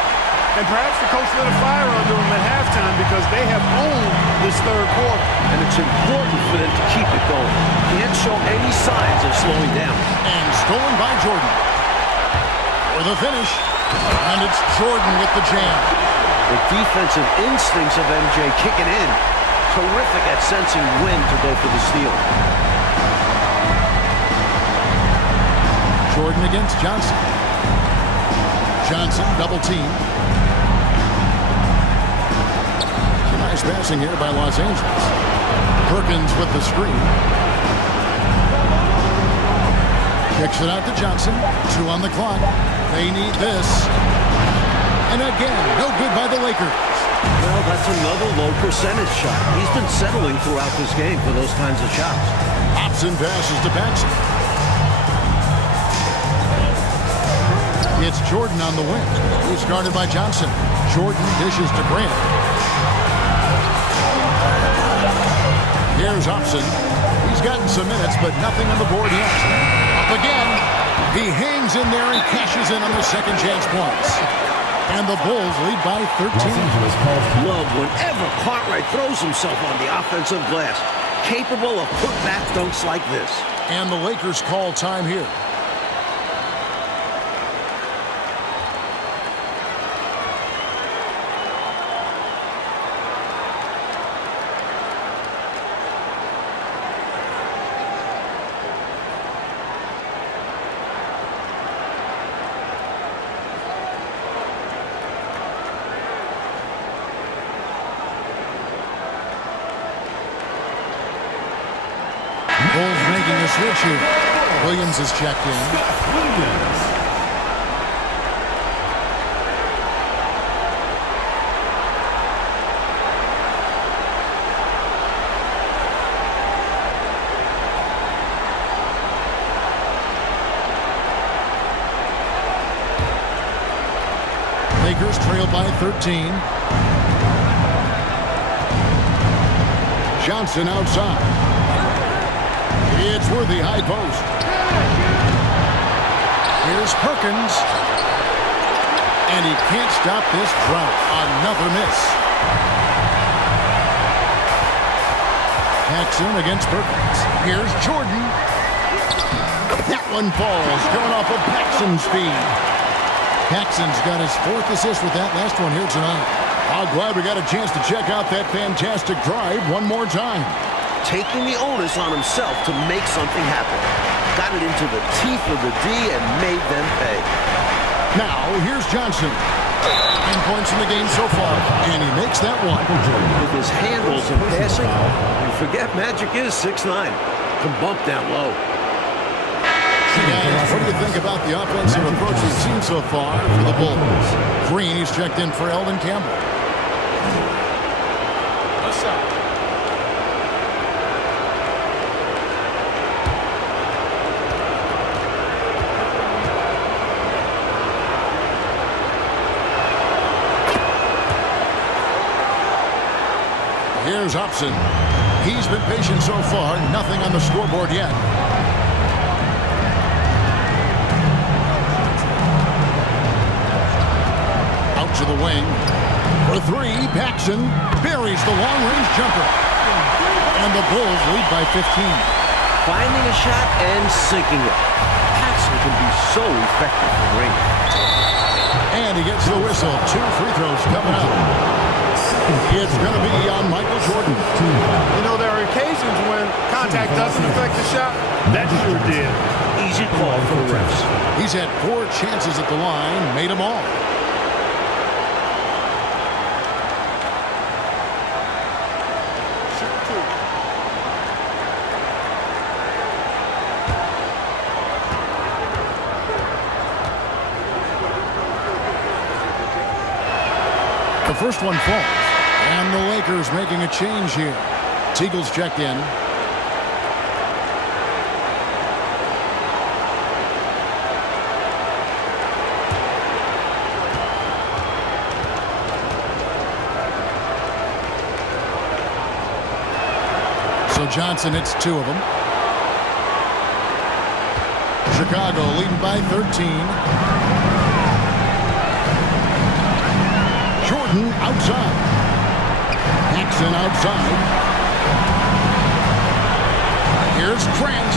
And perhaps the coach lit a fire under them at halftime because they have owned this third quarter. And it's important for them to keep it going. Can't show any signs of slowing down. And stolen by Jordan. For the finish. And it's Jordan with the jam. The defensive instincts of MJ kicking in. Terrific at sensing when to go for the steal. Jordan against Johnson. Johnson double team. Nice passing here by Los Angeles. Perkins with the screen. Kicks it out to Johnson. 2 on the clock. They need this. And again, no good by the Lakers. Well, that's another low percentage shot. He's been settling throughout this game for those kinds of shots. Hobson passes to Paxson. It's Jordan on the wing. He's guarded by Johnson. Jordan dishes to Grant. Here's Hobson. He's gotten some minutes, but nothing on the board yet. Up again. He hangs in there and cashes in on the second chance points. And the Bulls lead by 13. Love whenever Cartwright throws himself on the offensive glass. Capable of put-back dunks like this. And the Lakers call time here. Bulls making a switch here. Williams is checked in. Lakers trail by 13. Johnson outside. It's Worthy high post. Here's Perkins. And he can't stop this drought. Another miss. Paxson against Perkins. Here's Jordan. That one falls, going off of Paxson's speed. Paxson's got his 4th assist with that last one here tonight. I'm glad we got a chance to check out that fantastic drive one more time. Taking the onus on himself to make something happen. Got it into the teeth of the D and made them pay. Now, here's Johnson. 10 points in the game so far, and he makes that one. With his handles and passing, you forget Magic is 6'9". Can bump down low. Guys, what do you think about the offensive approach we've seen so far for the Bulls? Green, he's checked in for Eldon Campbell. Here's Hobson. He's been patient so far. Nothing on the scoreboard yet. Out to the wing. For 3, Paxson buries the long-range jumper. And the Bulls lead by 15. Finding a shot and sinking it. Paxson can be so effective from range. And he gets the whistle. 2 free throws coming up. It's going to be on Michael Jordan. You know, there are occasions when contact doesn't affect the shot. That sure did. Easy call for the refs. He's had 4 chances at the line, made them all. The first one falls. And the Lakers making a change here. Teagle's checked in. So Johnson hits 2 of them. Chicago leading by 13. Jordan outside. Paxson outside. Here's Grant.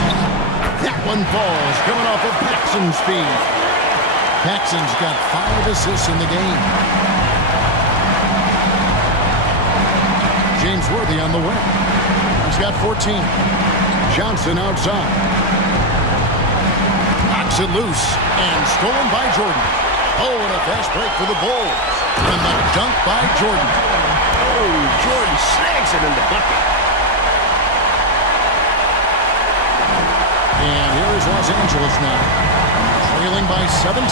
That one falls, coming off of Paxson's speed. Paxson's got 5 assists in the game. James Worthy on the wing. He's got 14. Johnson outside. Knocks it loose and stolen by Jordan. Oh, and a fast break for the Bulls. And the dunk by Jordan. Oh, Jordan snags it in the bucket. And here is Los Angeles now, trailing by 17.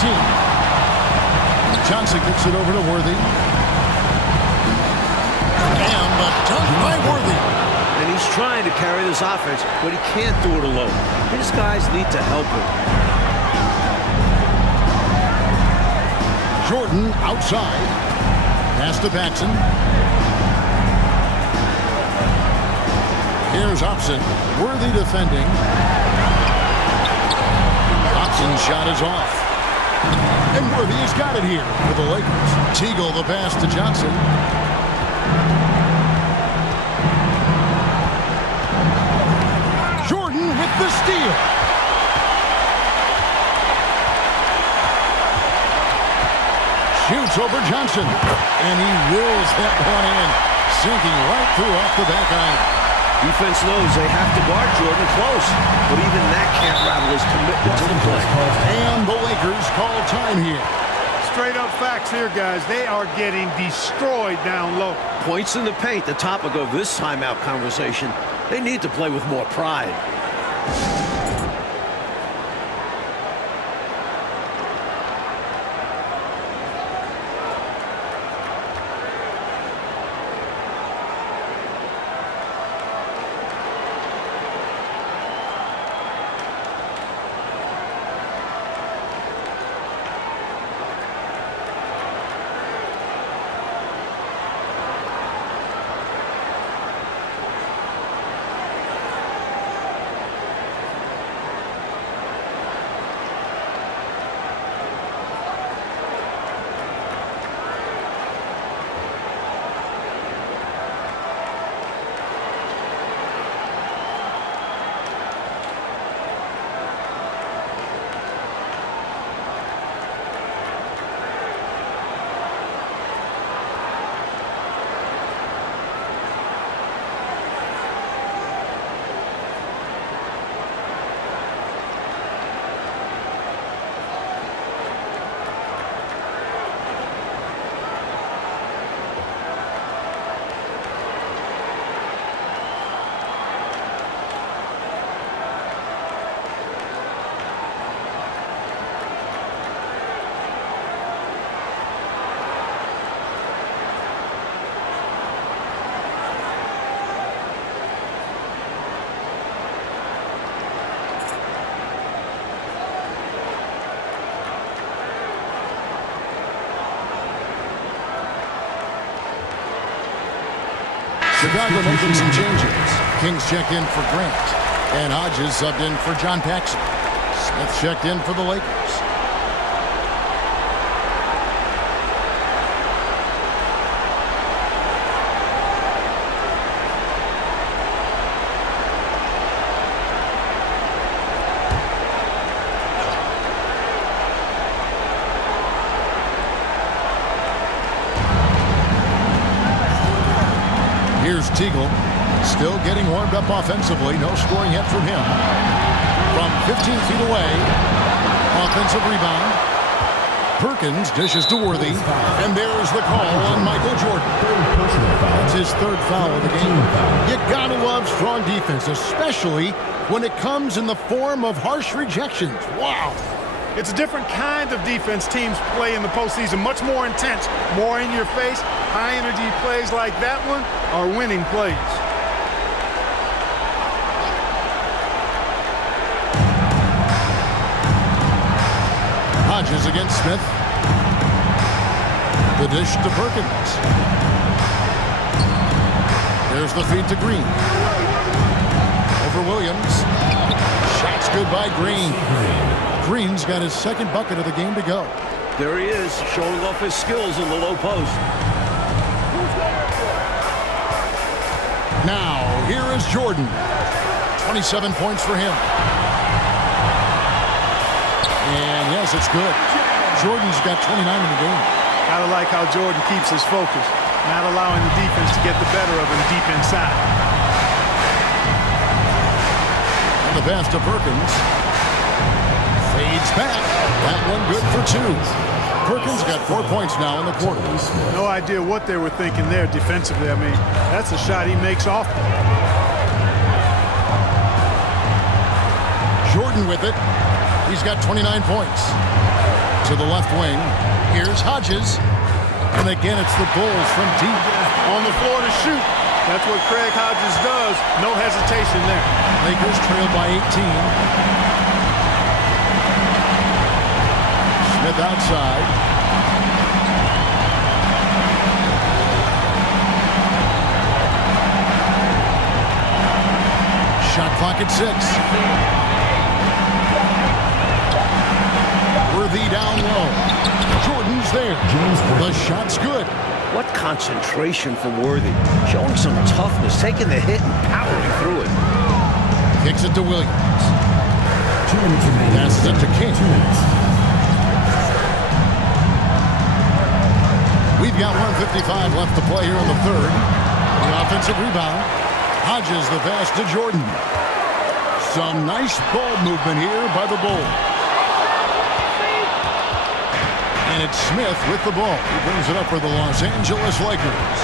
Johnson kicks it over to Worthy. And the dunk by Worthy. And he's trying to carry this offense, but he can't do it alone. His guys need to help him. Jordan outside. Pass to Paxson. Here's Hobson. Worthy defending. Hobson's shot is off. And Worthy has got it here for the Lakers. Teagle the pass to Johnson. Jordan with the steal. Shoots over Johnson. And he wills that one in. Sinking right through off the back iron. Defense knows they have to guard Jordan close, but even that can't rattle his commitment to the play. And the Lakers call time here. Straight up facts here, guys. They are getting destroyed down low. Points in the paint, the topic of this timeout conversation. They need to play with more pride. Chicago making some changes. Kings checked in for Grant. And Hodges subbed in for John Paxson. Smith checked in for the Lakers. Here's Teagle, still getting warmed up offensively. No scoring yet from him. From 15 feet away, offensive rebound. Perkins dishes to Worthy, and there's the call on Michael Jordan. That's his 3rd foul of the game. You gotta love strong defense, especially when it comes in the form of harsh rejections. Wow. It's a different kind of defense teams play in the postseason, much more intense, more in your face. High energy plays like that one are winning plays. Hodges against Smith. The dish to Perkins. There's the feed to Green. Over Williams. Shot's good by Green. Green's got his second bucket of the game to go. There he is, showing off his skills in the low post. Now, here is Jordan. 27 points for him. And yes, it's good. Jordan's got 29 in the game. Gotta like how Jordan keeps his focus, not allowing the defense to get the better of him deep inside. And the pass to Perkins. Fades back. That one good for 2. Perkins got 4 points now in the quarter. No idea what they were thinking there defensively. I mean, that's a shot he makes often. Jordan with it. He's got 29 points. To the left wing. Here's Hodges. And again, it's the Bulls from deep. On the floor to shoot. That's what Craig Hodges does. No hesitation there. Lakers trail by 18. Smith outside. Shot clock at 6. Worthy down low. Jordan's there. The shot's good. What concentration from Worthy. Showing some toughness, taking the hit and powering through it. Kicks it to Williams. 2 minutes remaining. Passes it to King. 2 minutes. We've got 1:55 left to play here in the third. The offensive rebound. Hodges the pass to Jordan. Some nice ball movement here by the Bulls. And it's Smith with the ball. He brings it up for the Los Angeles Lakers.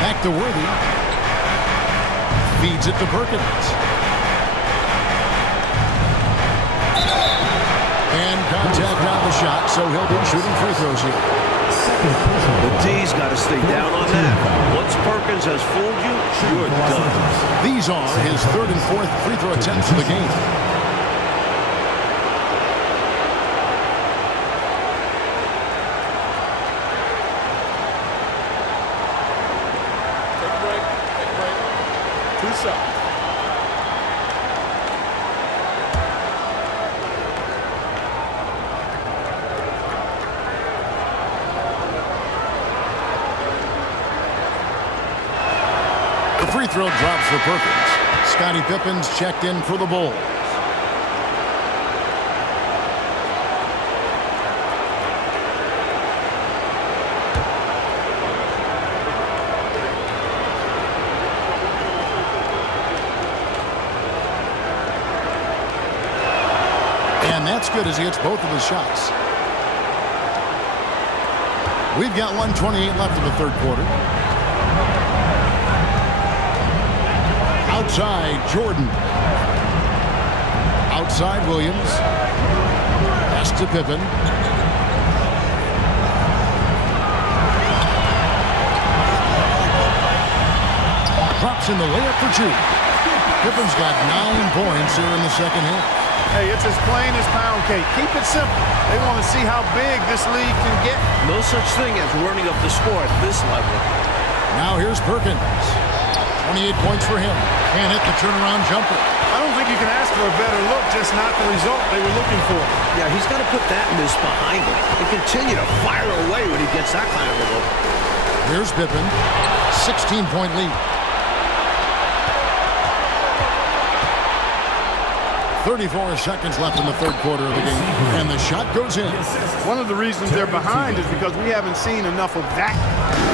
Back to Worthy. Feeds it to Perkins. And contact on the shot, so he'll be shooting free throws here. The D's got to stay down on that. Once Perkins has fooled you, you're done. These are his third and fourth free throw attempts of the game. The free throw drops for Perkins. Scottie Pippen's checked in for the Bulls. And that's good as he hits both of his shots. We've got 1:28 left in the third quarter. Outside, Jordan. Outside, Williams. Pass to Pippen. Drops in the layup for 2. Pippen's got 9 points here in the second half. Hey, it's as plain as pound cake. Keep it simple. They want to see how big this league can get. No such thing as running up the score at this level. Now here's Perkins. 28 points for him. Can't hit the turnaround jumper. I don't think you can ask for a better look, just not the result they were looking for. Yeah, he's got to put that miss behind him and continue to fire away when he gets that kind of a look. Here's Pippen. 16-point lead. 34 seconds left in the third quarter of the game, and the shot goes in. One of the reasons they're behind is because we haven't seen enough of that.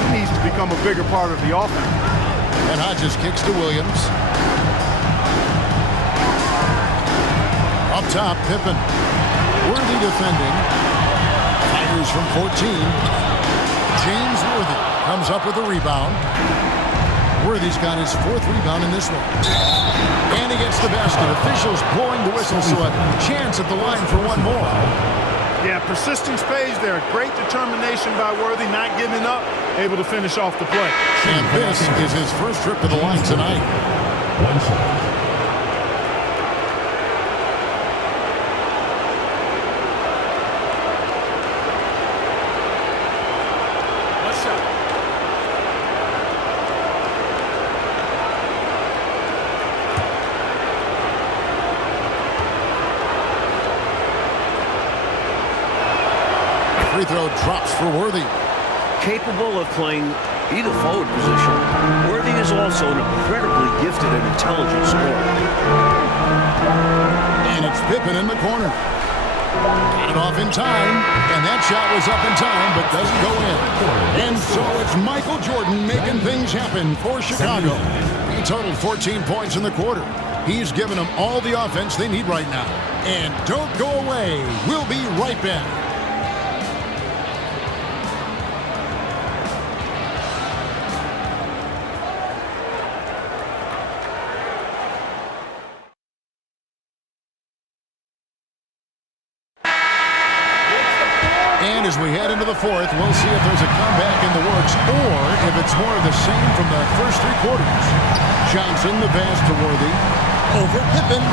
He needs to become a bigger part of the offense. And Hodges kicks to Williams. Up top, Pippen. Worthy defending. Fires from 14. James Worthy comes up with a rebound. Worthy's got his 4th rebound in this one. And he gets hits the basket. Officials blowing the whistle, so a chance at the line for one more. Yeah, persistence pays there. Great determination by Worthy, not giving up, able to finish off the play. And this is his first trip to the line tonight. One shot. Free throw drops for Worthy. Capable of playing either forward position, Worthy is also an incredibly gifted and intelligent scorer. And it's Pippen in the corner. Got it off in time, and that shot was up in time, but doesn't go in. And so it's Michael Jordan making things happen for Chicago. He totaled 14 points in the quarter. He's given them all the offense they need right now. And don't go away. We'll be right back. And as we head into the fourth, we'll see if there's a comeback in the works or if it's more of the same from the first three quarters. Johnson, the pass to Worthy. Over Pippen.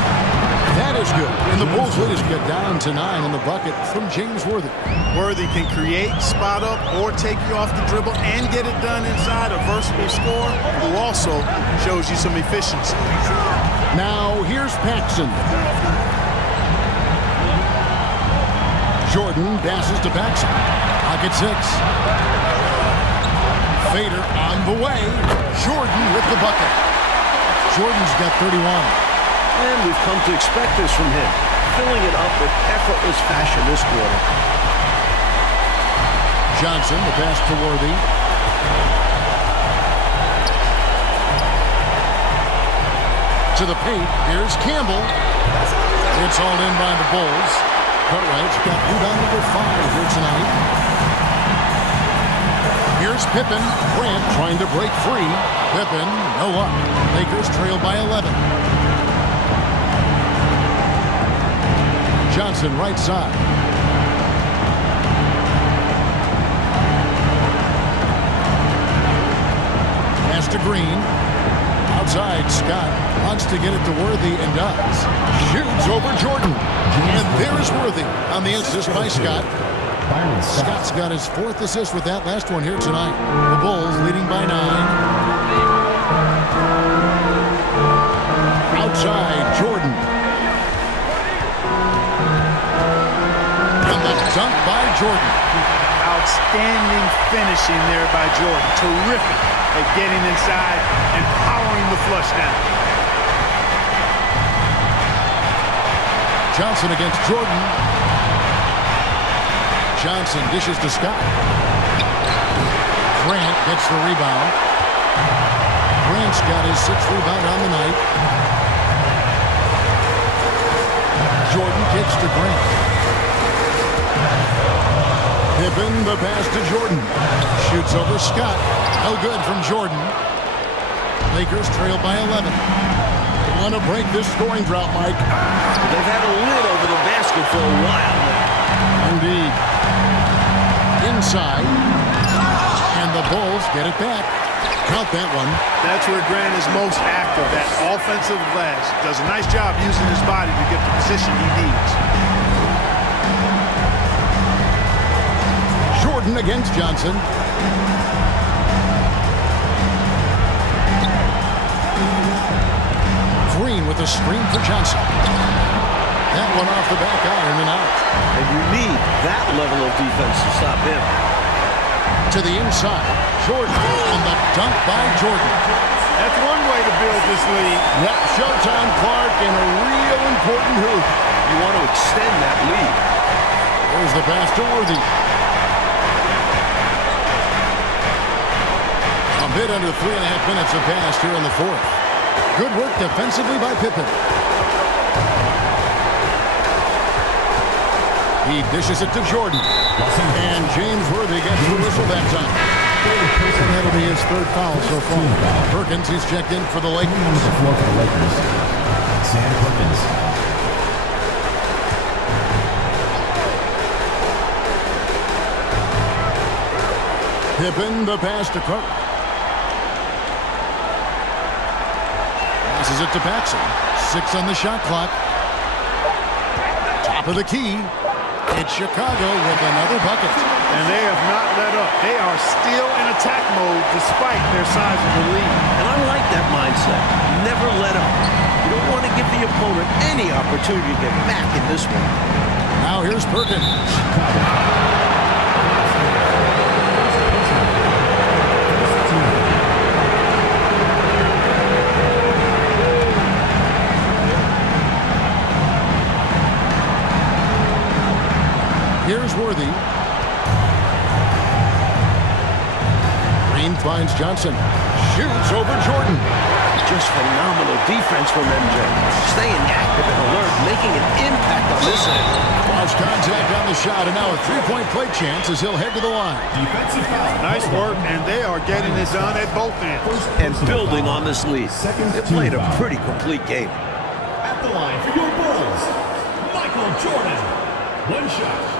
That is good. And the Bulls lead us get down to 9 in the bucket from James Worthy. Worthy can create, spot up, or take you off the dribble and get it done inside. A versatile scorer who also shows you some efficiency. Now here's Paxson. Jordan passes to Paxson. Pocket 6. Fader on the way. Jordan with the bucket. Jordan's got 31. And we've come to expect this from him, filling it up with effortless fashion this quarter. Johnson, the pass to Worthy. To the paint. Here's Campbell. It's all in by the Bulls. Cartwright's got rebound number 5 here tonight. Here's Pippen. Grant trying to break free. Pippen, no luck. Lakers trail by 11. Johnson, right side. Pass to Green. Outside, Scott wants to get it to Worthy and does. Shoots over Jordan. And there's Worthy on the assist by Scott. Scott's got his 4th assist with that last one here tonight. The Bulls leading by 9. Outside, Jordan. And the dunk by Jordan. Outstanding finishing there by Jordan. Terrific at getting inside and powering the flush down. Johnson against Jordan. Johnson dishes to Scott. Grant gets the rebound. Grant's got his 6th rebound on the night. Jordan kicks to Grant. Pippen, the pass to Jordan. Shoots over Scott. No good from Jordan. Lakers trail by 11. They want to break this scoring drought, Mike. They've had a lid over the basket for a while now. Indeed. Inside. And the Bulls get it back. Count that one. That's where Grant is most active, that offensive glass. Does a nice job using his body to get the position he needs. Jordan against Johnson. Green with a screen for Johnson. That one off the back iron and out. And you need that level of defense to stop him. To the inside. Jordan and the dunk by Jordan. That's one way to build this lead. Yep, Showtime Clark in a real important hoop. You want to extend that lead. There's the pass to Worthy. A bit under 3.5 minutes have passed here in the fourth. Good work defensively by Pippen. He dishes it to Jordan. And James Worthy gets the whistle that time. And that'll be his 3rd foul so far. Perkins, he's checked in for the Lakers. On the floor for the Lakers, Sam Pippen, the pass to Cook. Passes it to Paxson. 6 on the shot clock. Top of the key. It's Chicago with another bucket. And they have not let up. They are still in attack mode despite their size of the lead. And I like that mindset. Never let up. You don't want to give the opponent any opportunity to get back in this one. Now here's Perkins. Here's Worthy. Green finds Johnson. Shoots over Jordan. Just phenomenal defense from MJ. Staying active and alert, making an impact on this end. Lost contact on the shot, and now a three-point play chance as he'll head to the line. Defensive foul. Nice work, and they are getting it done at both ends. And building on this lead. They played a pretty complete game. At the line for your Bulls, Michael Jordan. One shot.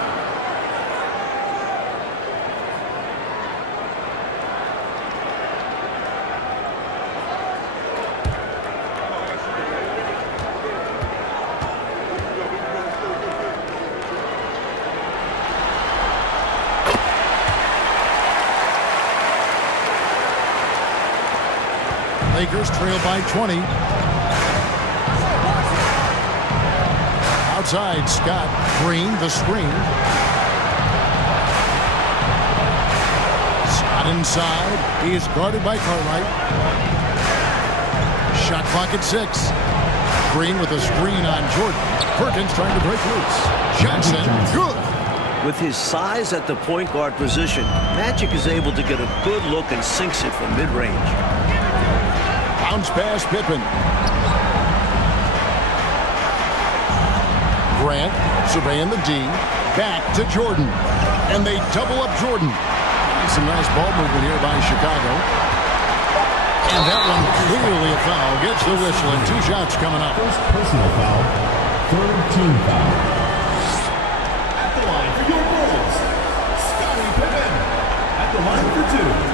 Lakers trail by 20. Outside, Scott. Green, the screen. Scott inside. He is guarded by Cartwright. Shot clock at 6. Green with a screen on Jordan. Perkins trying to break loose. Johnson, good. With his size at the point guard position, Magic is able to get a good look and sinks it from mid-range. Bounce pass, Pippen. Grant surveying the D. Back to Jordan. And they double up Jordan. Some nice ball movement here by Chicago. And that one clearly a foul. Gets the whistle and 2 shots coming up. First personal foul. Third team foul. At the line for your Bulls, Scottie Pippen. At the line for 2.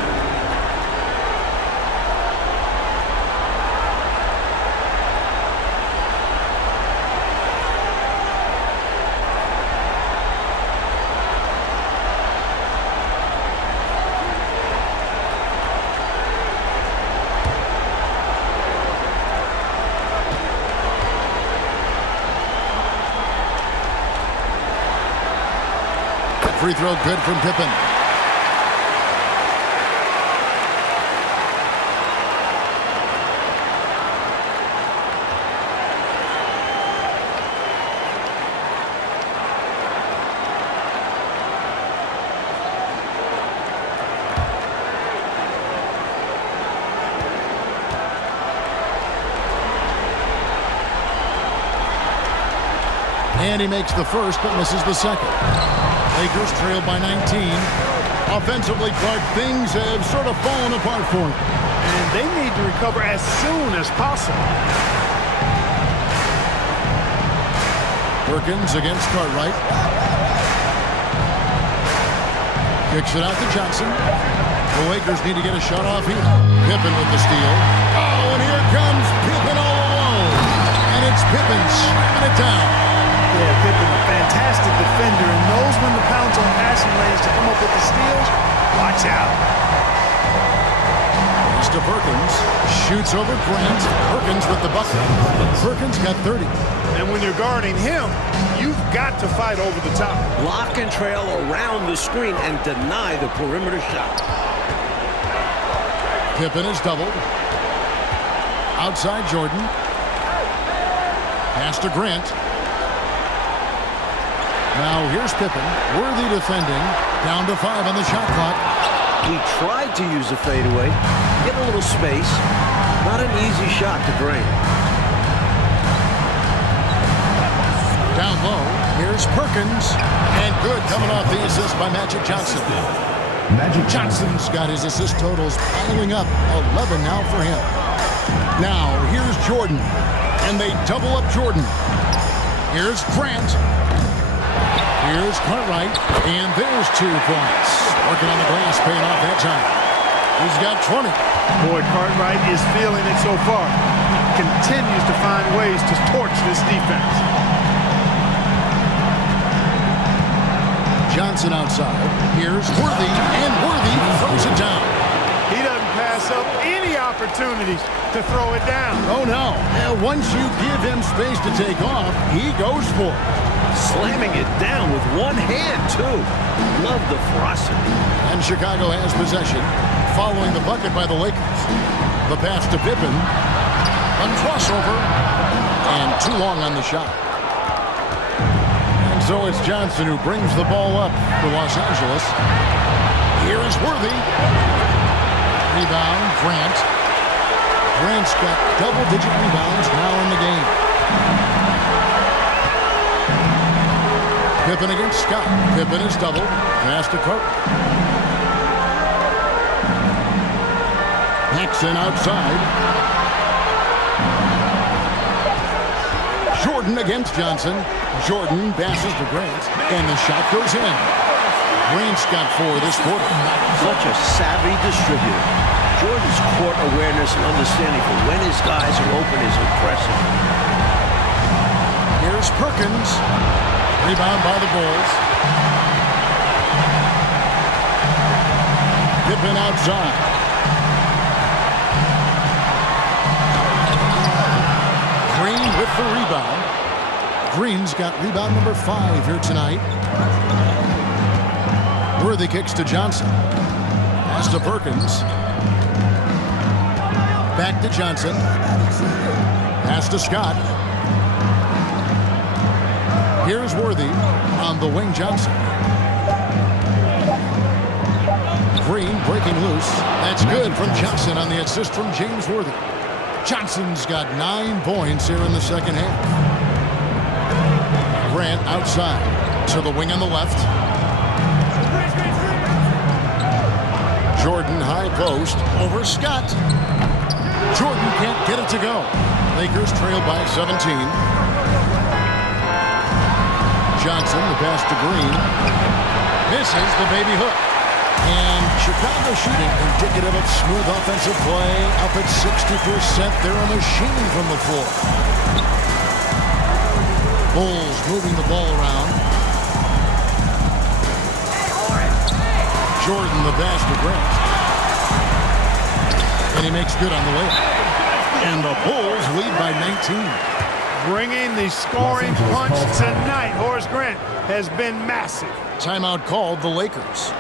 Free throw good from Pippen. And he makes the first but misses the second. Lakers trail by 19. Offensively, Clark, things have sort of fallen apart for him. And they need to recover as soon as possible. Perkins against Cartwright. Kicks it out to Johnson. The Lakers need to get a shot off here. Pippen with the steal. Oh, and here comes Pippen all alone. And it's Pippen slamming it down. Yeah, Pippen, a fantastic defender, and knows when to pounce on passing lanes to come up with the steals. Watch out. Pass to Perkins. Shoots over Grant. Perkins with the bucket. Perkins got 30. And when you're guarding him, you've got to fight over the top. Lock and trail around the screen and deny the perimeter shot. Pippen is doubled. Outside Jordan. Pass to Grant. Now here's Pippen. Worthy defending. Down to 5 on the shot clock. He tried to use a fadeaway. Get a little space. Not an easy shot to drain. Down low. Here's Perkins. And good coming off the assist by Magic Johnson. Magic Johnson's got his assist totals piling up. 11 now for him. Now here's Jordan. And they double up Jordan. Here's Grant. Here's Cartwright, and there's 2 points. Working on the glass, paying off that time. He's got 20. Boy, Cartwright is feeling it so far. He continues to find ways to torch this defense. Johnson outside. Here's Worthy, and Worthy throws it down. He doesn't pass up any opportunities to throw it down. Oh, no. Once you give him space to take off, he goes for it. Slamming it down with one hand, too. Love the ferocity. And Chicago has possession, following the bucket by the Lakers. The pass to Pippen. A crossover. And too long on the shot. And so it's Johnson who brings the ball up for Los Angeles. Here is Worthy. Rebound, Grant. Grant's got double-digit rebounds now in the game. Pippen against Scott. Pippen is double. Pass to Cook. Paxson outside. Jordan against Johnson. Jordan passes to Grant. And the shot goes in. Grant's got 4 this quarter. Such a savvy distributor. Jordan's court awareness and understanding for when his guys are open is impressive. Here's Perkins. Rebound by the Bulls. Pippen outside. Green with the rebound. Green's got rebound number 5 here tonight. Worthy kicks to Johnson. Pass to Perkins. Back to Johnson. Pass to Scott. Here's Worthy on the wing. Johnson. Green breaking loose. That's good from Johnson on the assist from James Worthy. Johnson's got 9 points here in the second half. Grant outside to the wing on the left. Jordan high post over Scott. Jordan can't get it to go. Lakers trail by 17. Johnson, the pass to Green. Misses the baby hook. And Chicago shooting indicative of smooth offensive play. Up at 60%. They're a machine from the floor. Bulls moving the ball around. Jordan, the pass to Grant. And he makes good on the layup. And the Bulls lead by 19. Bringing the scoring punch tonight. Horace Grant has been massive. Timeout called the Lakers.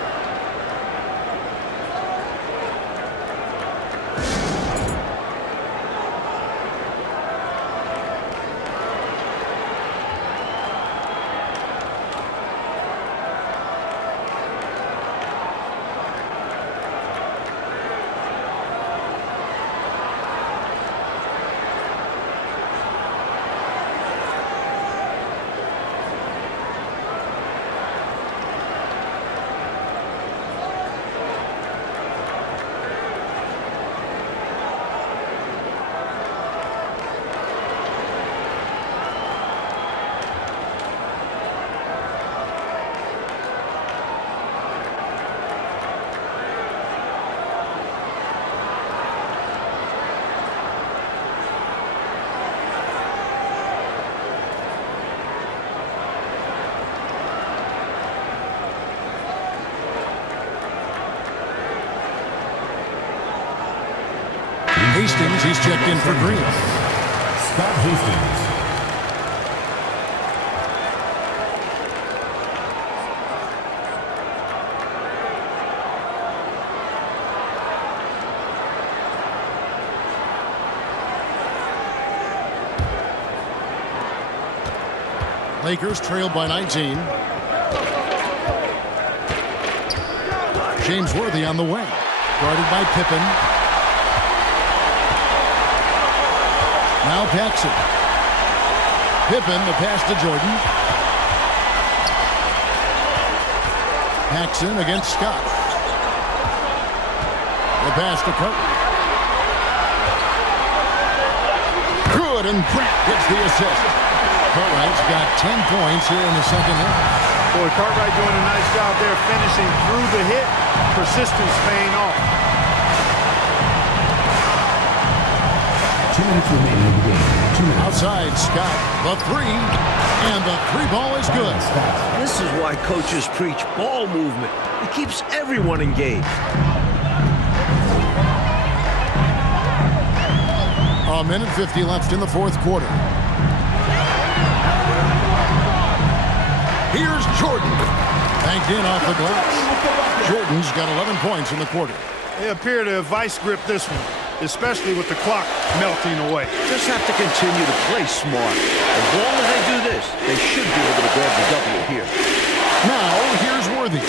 Hastings, he's checked in for Green. Scott Hastings. Lakers trail by 19. James Worthy on the wing. Guarded by Pippen. Now Paxson. Pippen, the pass to Jordan. Paxson against Scott. The pass to Cartwright. Good, and Grant gets the assist. Cartwright's got 10 points here in the second half. Boy, Cartwright doing a nice job there finishing through the hit. Persistence paying off. 2 minutes remaining in the game. 2 minutes. Outside, Scott, the three, and the three ball is good. This is why coaches preach ball movement. It keeps everyone engaged. A minute 50 left in the fourth quarter. Here's Jordan. Banked in off the glass. Jordan's got 11 points in the quarter. They appear to have vice gripped this one, especially with the clock melting away. Just have to continue to play smart. As long as they do this, they should be able to grab the W here. Now, here's Worthy.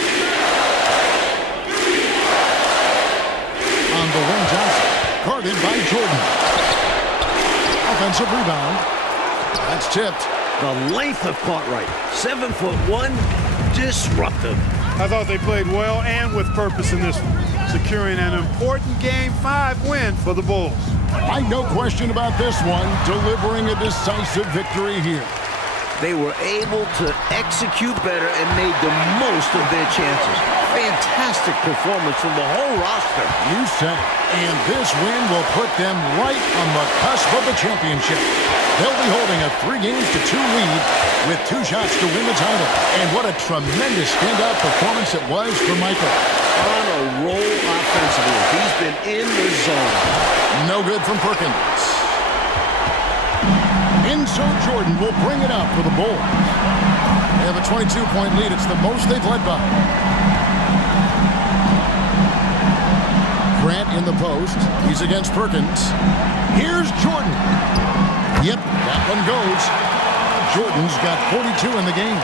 On the wing, Johnson. Guarded by Jordan. Offensive rebound. That's tipped. The length of Cartwright. 7'1", disruptive. I thought they played well and with purpose in this one, securing an important Game 5 win for the Bulls. No question about this one, delivering a decisive victory here. They were able to execute better and made the most of their chances. Fantastic performance from the whole roster. You said it. And this win will put them right on the cusp of the championship. They'll be holding a 3-2 lead with 2 shots to win the title. And what a tremendous standout performance it was for Michael. On a roll offensively. He's been in the zone. No good from Perkins. And so Jordan will bring it up for the Bulls. They have a 22-point lead. It's the most they've led by. Grant in the post. He's against Perkins. Here's Jordan. Yep, that one goes. Jordan's got 42 in the game.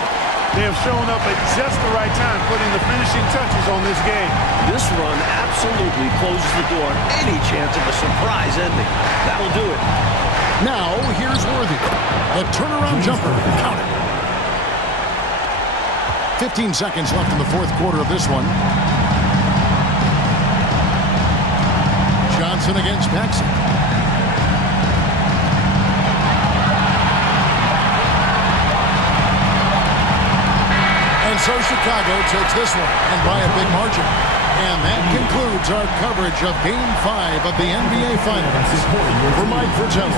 They have shown up at just the right time, putting the finishing touches on this game. This run absolutely closes the door on any chance of a surprise ending. That'll do it. Now, here's Worthy. The turnaround jumper. Count it. 15 seconds left in the fourth quarter of this one. Johnson against Paxson. And so Chicago takes this one, and by a big margin. And that concludes our coverage of Game 5 of the NBA Finals. For Mike Fratello,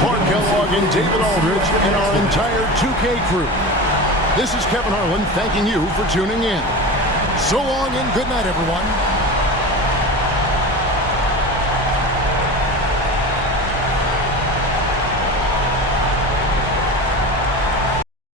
Clark Kellogg, and David Aldridge, and our entire 2K crew, this is Kevin Harlan thanking you for tuning in. So long and good night, everyone.